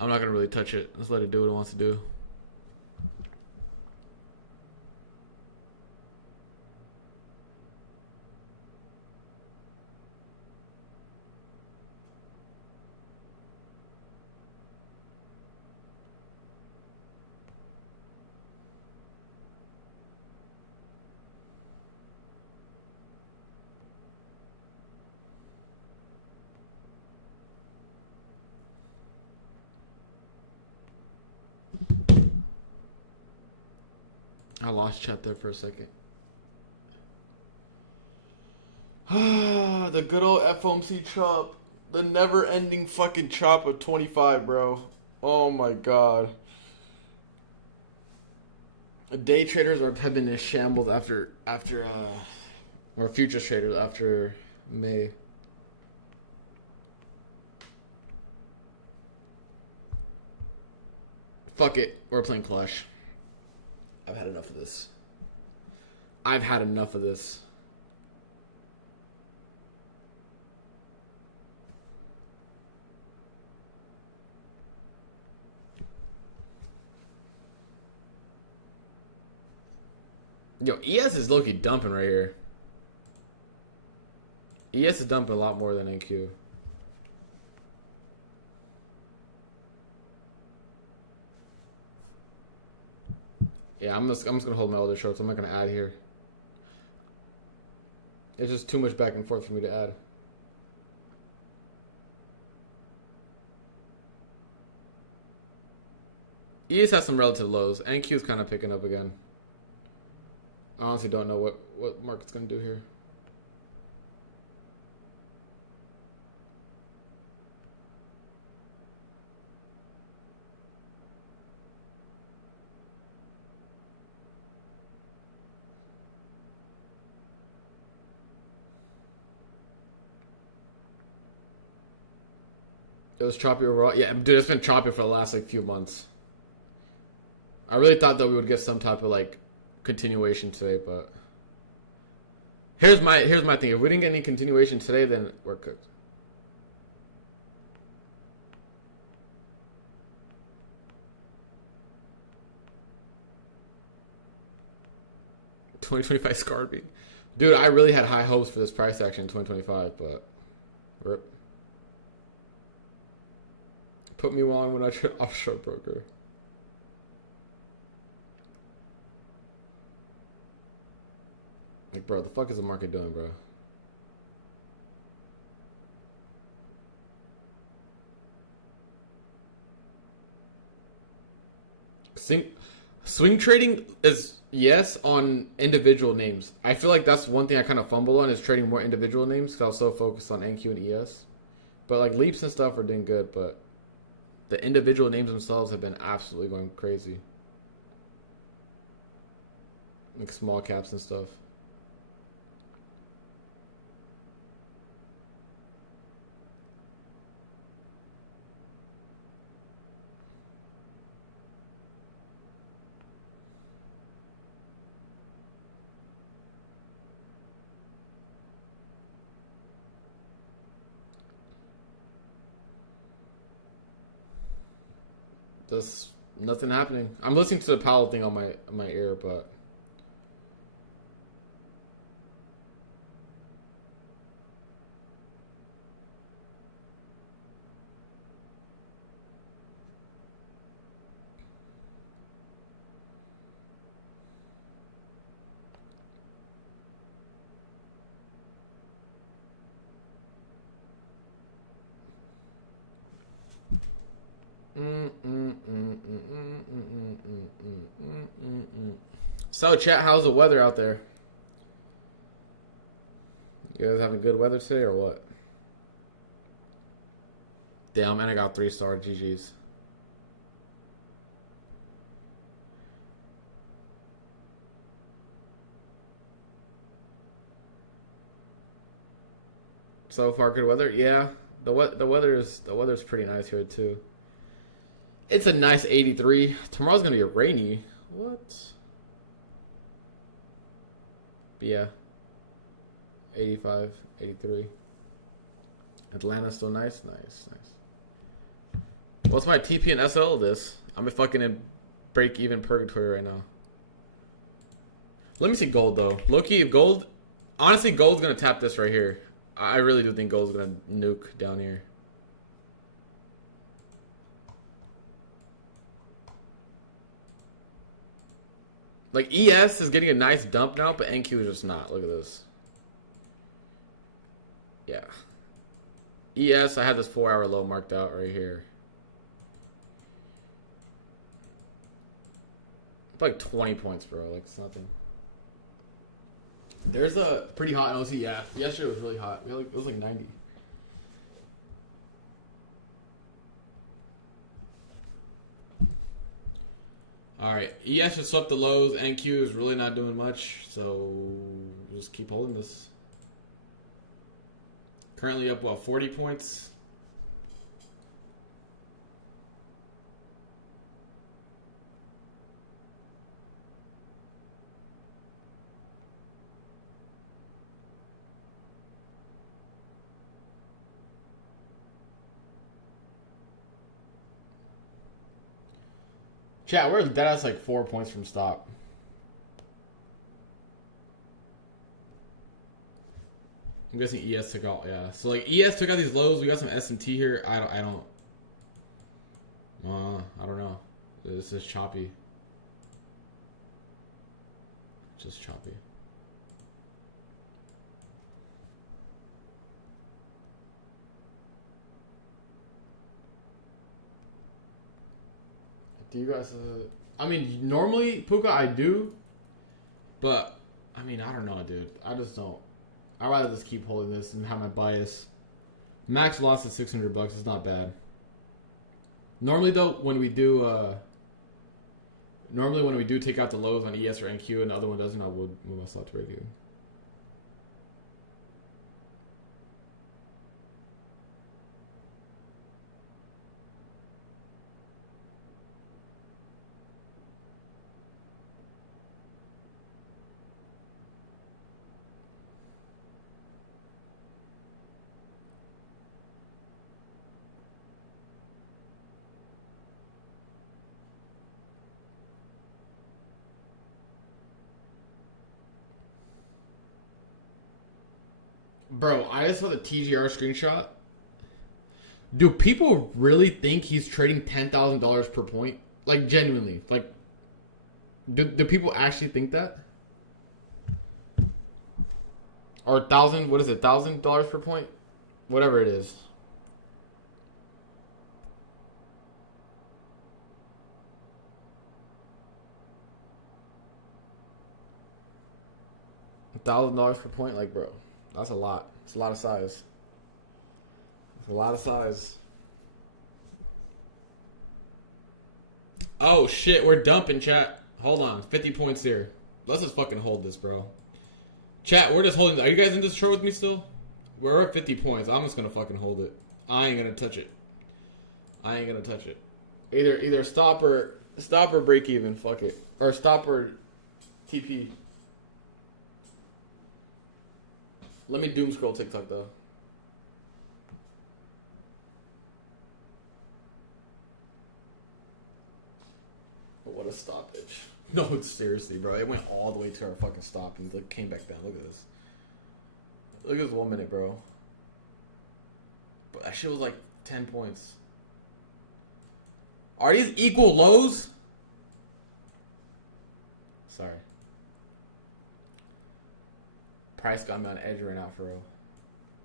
I'm not gonna really touch it. Just let it do what it wants to do. I lost chat there for a second. The good old FOMC chop. The never-ending fucking chop of 25, bro. Oh my god. Day traders have been in shambles after or futures traders after May. Fuck it. We're playing Clash. I've had enough of this. I've had enough of this. Yo, ES is low-key dumping right here. ES is dumping a lot more than NQ. Yeah, I'm just gonna hold my other shorts. I'm not gonna add here. It's just too much back and forth for me to add. ES has some relative lows. NQ is kind of picking up again. I honestly don't know what market's gonna do here. It was choppy overall. Yeah, dude, it's been choppy for the last like few months. I really thought that we would get some type of like continuation today, but here's my thing. If we didn't get any continuation today, then we're cooked. $20.25 scarred me. Dude, I really had high hopes for this price action in 2025, but rip. Put me on when I tried offshore broker. Like, bro, the fuck is the market doing, bro? Swing trading is yes on individual names. I feel like that's one thing I kind of fumble on is trading more individual names because I was so focused on NQ and ES. But like leaps and stuff are doing good, but the individual names themselves have been absolutely going crazy. Like small caps and stuff. There's nothing happening. I'm listening to the Powell thing on my ear, but So chat, how's the weather out there? You guys having good weather today or what? Damn, and I got 3-star GG's. So far, good weather. Yeah, the weather's pretty nice here too. It's a nice 83. Tomorrow's gonna be rainy. What? But yeah, 85, 83. Atlanta's still nice. What's my TP and SL this? I'm fucking in break-even purgatory right now. Let me see gold though. Low-key, if gold, honestly, gold's gonna tap this right here. I really do think gold's gonna nuke down here. Like, ES is getting a nice dump now, but NQ is just not. Look at this. Yeah. ES, I had this 4-hour low marked out right here. It's like 20 points, bro. Like, it's nothing. There's a pretty hot OC. Yeah. Yesterday was really hot. It was like 90. Alright, ES just swept the lows. NQ is really not doing much, so just keep holding this. Currently up, what, 40 points? Chat, we're deadass like 4 points from stop. I'm guessing ES took out, yeah. So like ES took out these lows. We got some S&T here. I don't know. This is choppy. Just choppy. Do you guys? I mean, normally Puka I do, but I mean I don't know, dude. I just don't. I'd rather just keep holding this and have my bias. Max loss is $600. It's not bad. Normally though, when we do, take out the lows on ES or NQ and the other one doesn't, I would move my slot to break even. Bro, I just saw the TGR screenshot. Do people really think he's trading $10,000 per point? Like, genuinely. Like, do people actually think that? Or what is it, $1,000 per point? Whatever it is. $1,000 per point? Like, bro, that's a lot. It's a lot of size. It's a lot of size. Oh, shit, we're dumping, chat. Hold on, 50 points here. Let's just fucking hold this, bro. Chat, we're just holding. Are you guys in this show with me still? We're at 50 points. I'm just gonna fucking hold it. I ain't gonna touch it. I ain't gonna touch it. Either stop or break even. Fuck it. Or stop or TP. Let me doom scroll TikTok though. What a stoppage. No, seriously, bro. It went all the way to our fucking stop and like came back down. Look at this. Look at this 1 minute, bro. But that shit was like 10 points. Are these equal lows? Sorry. Price got me on edge right now, for real.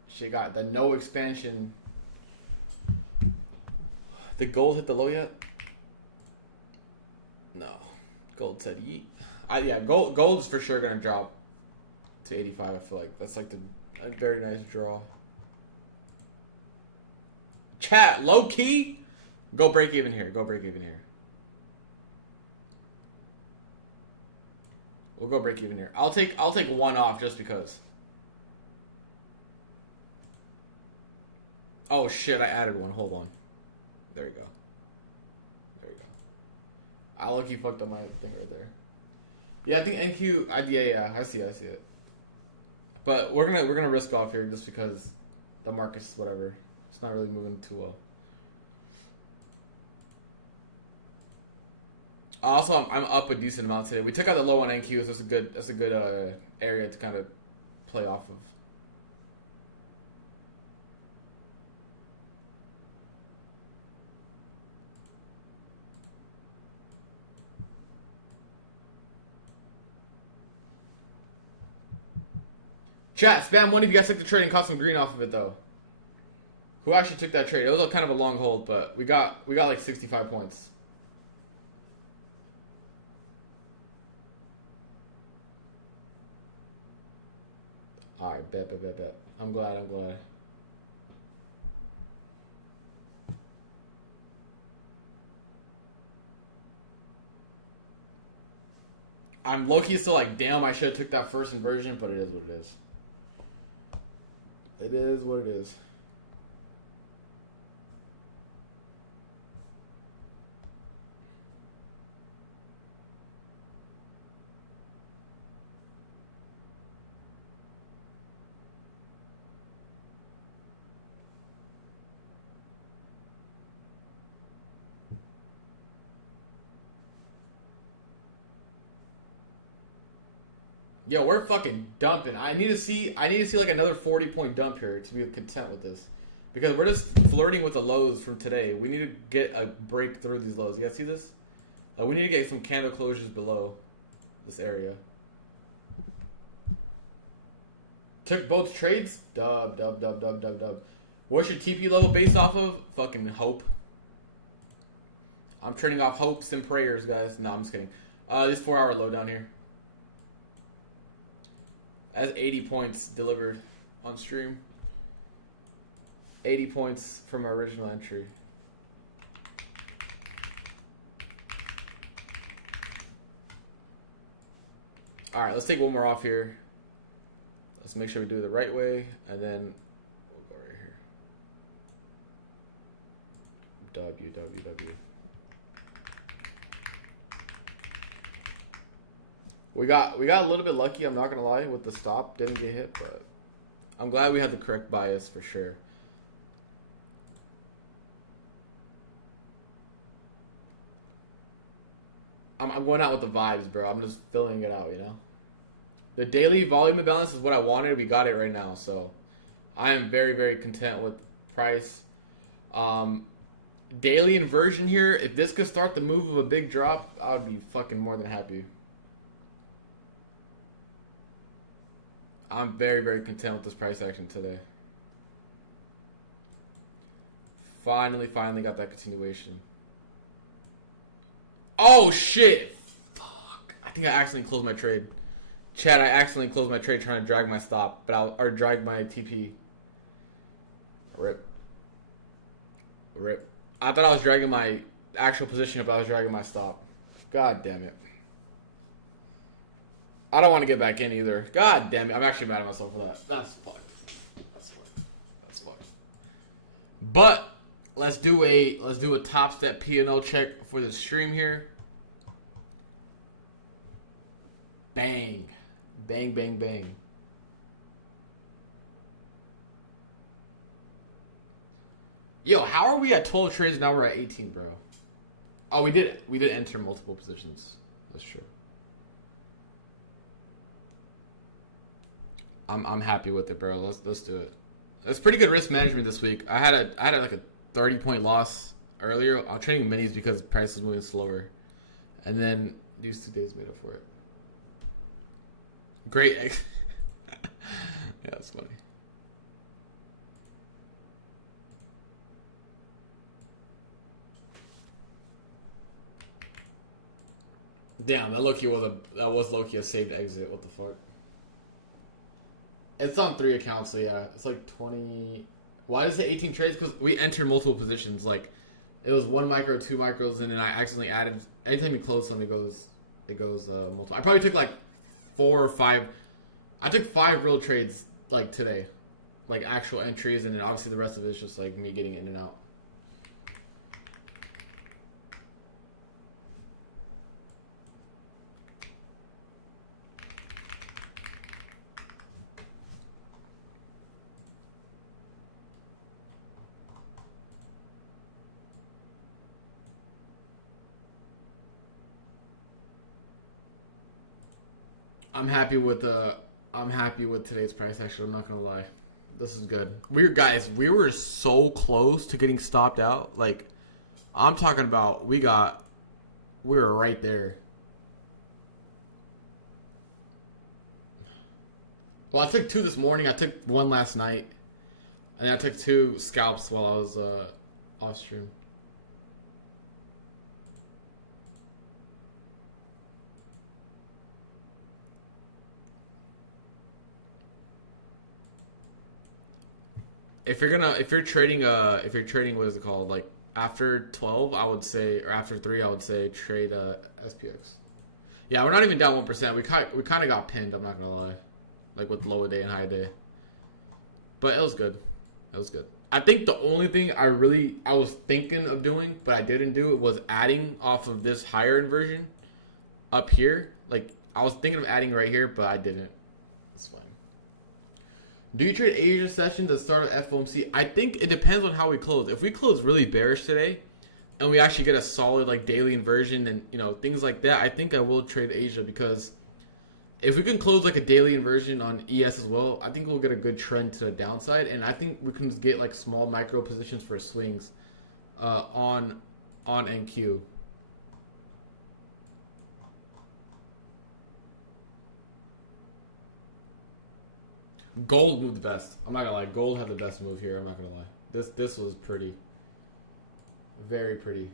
Shit got the no expansion. The gold hit the low yet? No. Gold said yeet. Yeah, gold is for sure gonna drop to 85. I feel like that's like a very nice draw. Chat, low key, go break even here. Go break even here. We'll go break even here. I'll take one off just because. Oh shit! I added one. Hold on. There you go. There you go. I low-key fucked up my thing right there. Yeah, I think NQ. Yeah, I see it. But we're gonna risk off here just because the market's whatever. It's not really moving too well. Also, I'm up a decent amount today. We took out the low on NQ, so that's a good area to kind of play off of. Chat, spam one if you guys took the trade and caught some green off of it though. Who actually took that trade? It was kind of a long hold, but we got like 65 points. Alright, bet. I'm glad. I'm low-key still like, damn, I should have took that first inversion, but it is what it is. It is what it is. Yo, we're fucking dumping. I need to see like another 40-point dump here to be content with this. Because we're just flirting with the lows from today. We need to get a break through these lows. You guys see this? We need to get some candle closures below this area. Took both trades? Dub. What's your TP level based off of? Fucking hope. I'm trading off hopes and prayers, guys. No, I'm just kidding. This 4-hour low down here. That's 80 points delivered on stream. 80 points from our original entry. Alright, let's take one more off here. Let's make sure we do it the right way, and then we'll go right here. W. We got a little bit lucky, I'm not gonna lie, with the stop. Didn't get hit, but I'm glad we had the correct bias for sure. I'm going out with the vibes, bro. I'm just filling it out, you know? The daily volume imbalance is what I wanted. We got it right now, so I am very, very content with price. Daily inversion here. If this could start the move of a big drop, I would be fucking more than happy. I'm very, very content with this price action today. Finally got that continuation. Oh shit! Fuck! I think I accidentally closed my trade. Chad, I accidentally closed my trade trying to drag my stop, or drag my TP. Rip. I thought I was dragging my actual position up, but I was dragging my stop. God damn it. I don't want to get back in either. God damn it. I'm actually mad at myself for that. That's fucked. But let's do a top step P&L check for the stream here. Bang. Bang, bang, bang. Yo, how are we at 12 trades and now we're at 18, bro? Oh, we did enter multiple positions. That's true. I'm happy with it, bro. Let's do it. It's pretty good risk management this week. I had like a 30-point loss earlier. I'm trading minis because price is moving slower, and then these 2 days made up for it. Great. Yeah, that's funny. Damn, that was low-key a saved exit. What the fuck? It's on 3 accounts, so yeah. It's like 20... Why does it say 18 trades? Because we entered multiple positions. Like, it was 1 micro, 2 micros, and then I accidentally added... Anytime you close something, it goes multiple. I probably took like 4 or 5... I took 5 real trades, like, today. Like, actual entries, and then obviously the rest of it is just, like, me getting in and out. I'm happy with today's price. Actually, I'm not gonna lie, this is good. We were so close to getting stopped out. Like, I'm talking about, we were right there. Well, I took 2 this morning. I took 1 last night, and I took 2 scalps while I was off stream. If you're trading, what is it called? Like, after 12, I would say, or after 3, I would say trade SPX. Yeah, we're not even down 1%. We kind of got pinned. I'm not gonna lie, like with low day and high day. But it was good. I think the only thing I was thinking of doing, but I didn't do it, was adding off of this higher inversion up here. Like, I was thinking of adding right here, but I didn't. It's fine. Do you trade Asia session to start at FOMC? I think it depends on how we close. If we close really bearish today, and we actually get a solid like daily inversion and things like that, I think I will trade Asia, because if we can close like a daily inversion on ES as well, I think we'll get a good trend to the downside, and I think we can get like small micro positions for swings on NQ. Gold moved the best. I'm not gonna lie. Gold had the best move here. I'm not gonna lie. This was pretty. Very pretty.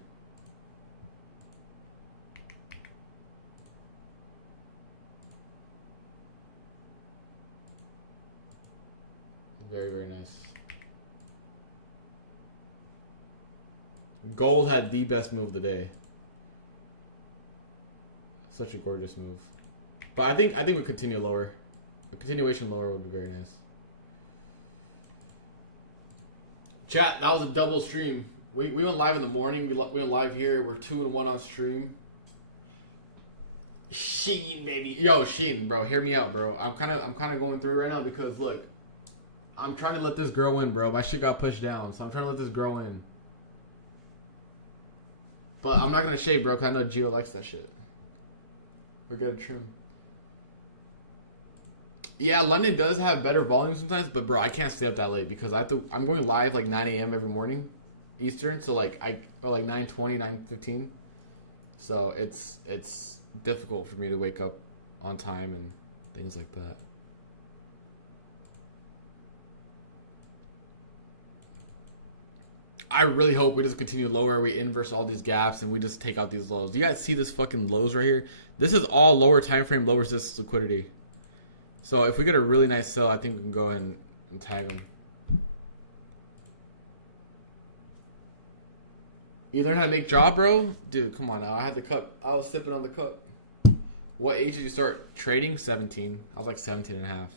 Very, very nice. Gold had the best move of the day. Such a gorgeous move. But I think we continue lower. A continuation lower would be very nice. Chat, that was a double stream. We went live in the morning. We went live here. We're 2 and 1 on stream. Sheen, baby. Yo, Sheen, bro, hear me out, bro. I'm kind of going through right now because look, I'm trying to let this girl in, bro. My shit got pushed down, so I'm trying to let this girl in. But I'm not gonna shade, bro, because I know Gio likes that shit. We're gonna trim. Yeah, London does have better volume sometimes, but bro, I can't stay up that late because I'm going live like 9 a.m. every morning, Eastern. So like or like 9:20, 9:15. So it's difficult for me to wake up on time and things like that. I really hope we just continue lower. We inverse all these gaps and we just take out these lows. Do you guys see this fucking lows right here? This is all lower time frame, low resistance liquidity. So if we get a really nice sell, I think we can go ahead and tag them. You learn how to make draw, bro? Dude, come on now. I had the cup. I was sipping on the cup. What age did you start trading? 17. I was like 17 and a half.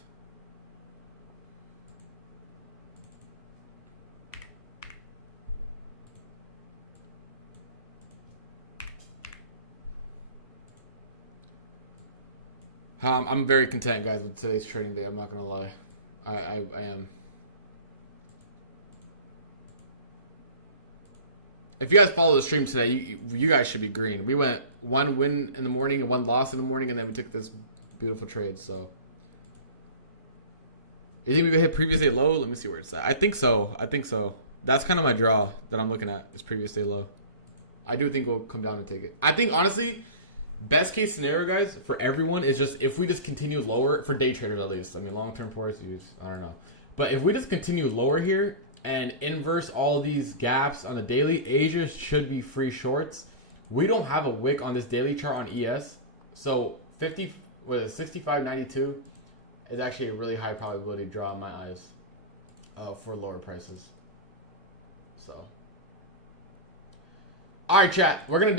I'm very content, guys, with today's trading day. I'm not going to lie. I am. If you guys follow the stream today, you guys should be green. We went one win in the morning and one loss in the morning, and then we took this beautiful trade. So, you think we could hit previous day low? Let me see where it's at. I think so. That's kind of my draw that I'm looking at, is previous day low. I do think we'll come down and take it. I think, honestly, best case scenario, guys, for everyone is just if we just continue lower, for day traders at least. I mean, long-term for us, I don't know. But if we just continue lower here and inverse all these gaps on the daily, Asia should be free shorts. We don't have a wick on this daily chart on ES. So 65.92 is actually a really high probability draw in my eyes for lower prices. So. All right, chat. We're gonna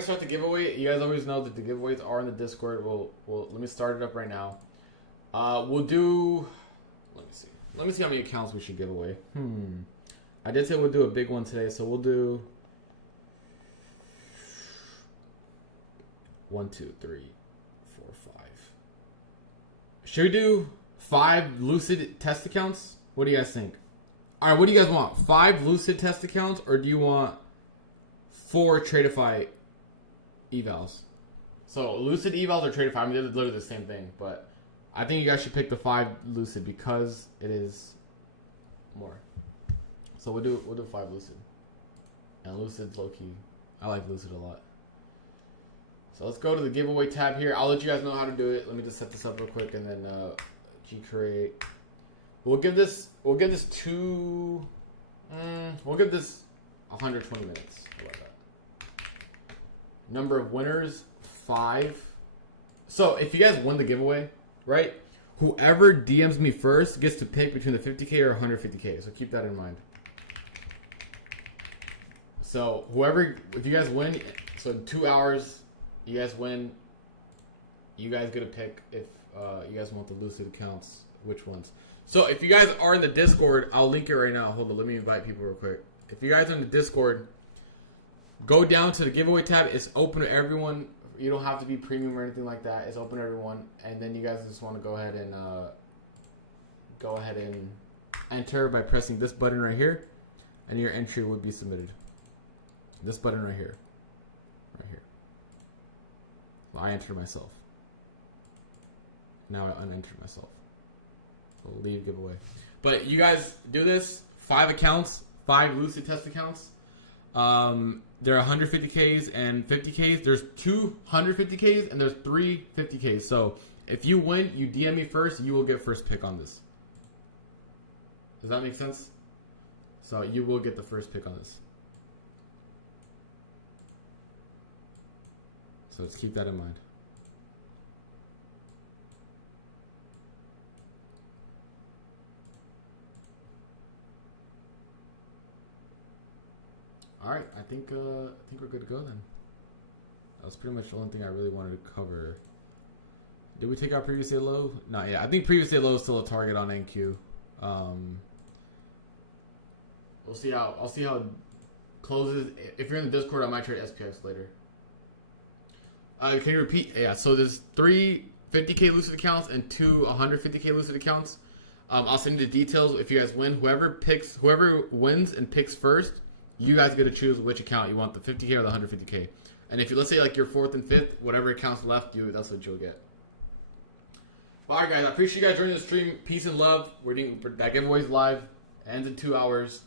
start the giveaway. You guys always know that the giveaways are in the Discord. We'll let me start it up right now. We'll do. Let me see how many accounts we should give away. I did say we'll do a big one today, so we'll do 1, 2, 3, 4, 5. Should we do 5 Lucid test accounts? What do you guys think? All right, what do you guys want? 5 Lucid test accounts, or do you want 4 Tradeify evals? So Lucid evals or Tradeify, I mean, they're literally the same thing, but I think you guys should pick the 5 Lucid because it is more. So we'll do 5 Lucid. And Lucid's low key. I like Lucid a lot. So let's go to the giveaway tab here. I'll let you guys know how to do it. Let me just set this up real quick and then G-create. We'll give this 120 minutes. How about that? Number of winners, 5. So if you guys win the giveaway, right? Whoever DMs me first gets to pick between the 50K or 150K. So keep that in mind. So if you guys win, so in 2 hours, you guys win. You guys get to pick if you guys want the Lucid accounts, which ones. So if you guys are in the Discord, I'll link it right now. Hold on, let me invite people real quick. If you guys are in the Discord, go down to the giveaway tab. It's open to everyone. You don't have to be premium or anything like that. It's open to everyone. And then you guys just want to go ahead and enter by pressing this button right here, and your entry would be submitted. This button right here. Right here. I entered myself. Now I unentered myself. I'll leave giveaway. But you guys do this. 5 accounts. 5 Lucid test accounts. There are 150Ks and 50Ks. There's 2 150Ks and there's 3 50Ks. So if you win, you DM me first, you will get first pick on this. Does that make sense? So you will get the first pick on this. So let's keep that in mind. All right, I think we're good to go then. That was pretty much the only thing I really wanted to cover. Did we take out previous day low? Not yet. I think previous day low is still a target on NQ. We'll see how it closes. If you're in the Discord, I might trade SPX later. Can you repeat? Yeah. So there's 3 50K Lucid accounts and 2 150K Lucid accounts. I'll send you the details. If you guys win, whoever wins and picks first, you guys get to choose which account you want, the 50K or the 150K. And if you, let's say like you're 4th and 5th, whatever accounts left, that's what you'll get. All right, guys. I appreciate you guys joining the stream. Peace and love. We're doing that giveaway's live. Ends in 2 hours.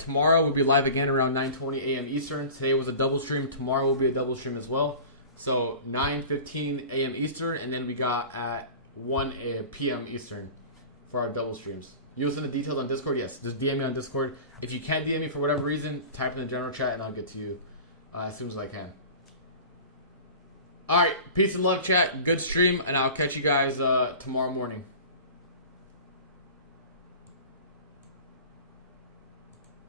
Tomorrow we'll be live again around 9:20 a.m. Eastern. Today was a double stream. Tomorrow will be a double stream as well. So 9:15 a.m. Eastern, and then we got at 1 p.m. Eastern for our double streams. You'll send the details on Discord? Yes. Just DM me on Discord. If you can't DM me for whatever reason, type in the general chat and I'll get to you as soon as I can. All right. Peace and love, chat. Good stream, and I'll catch you guys tomorrow morning.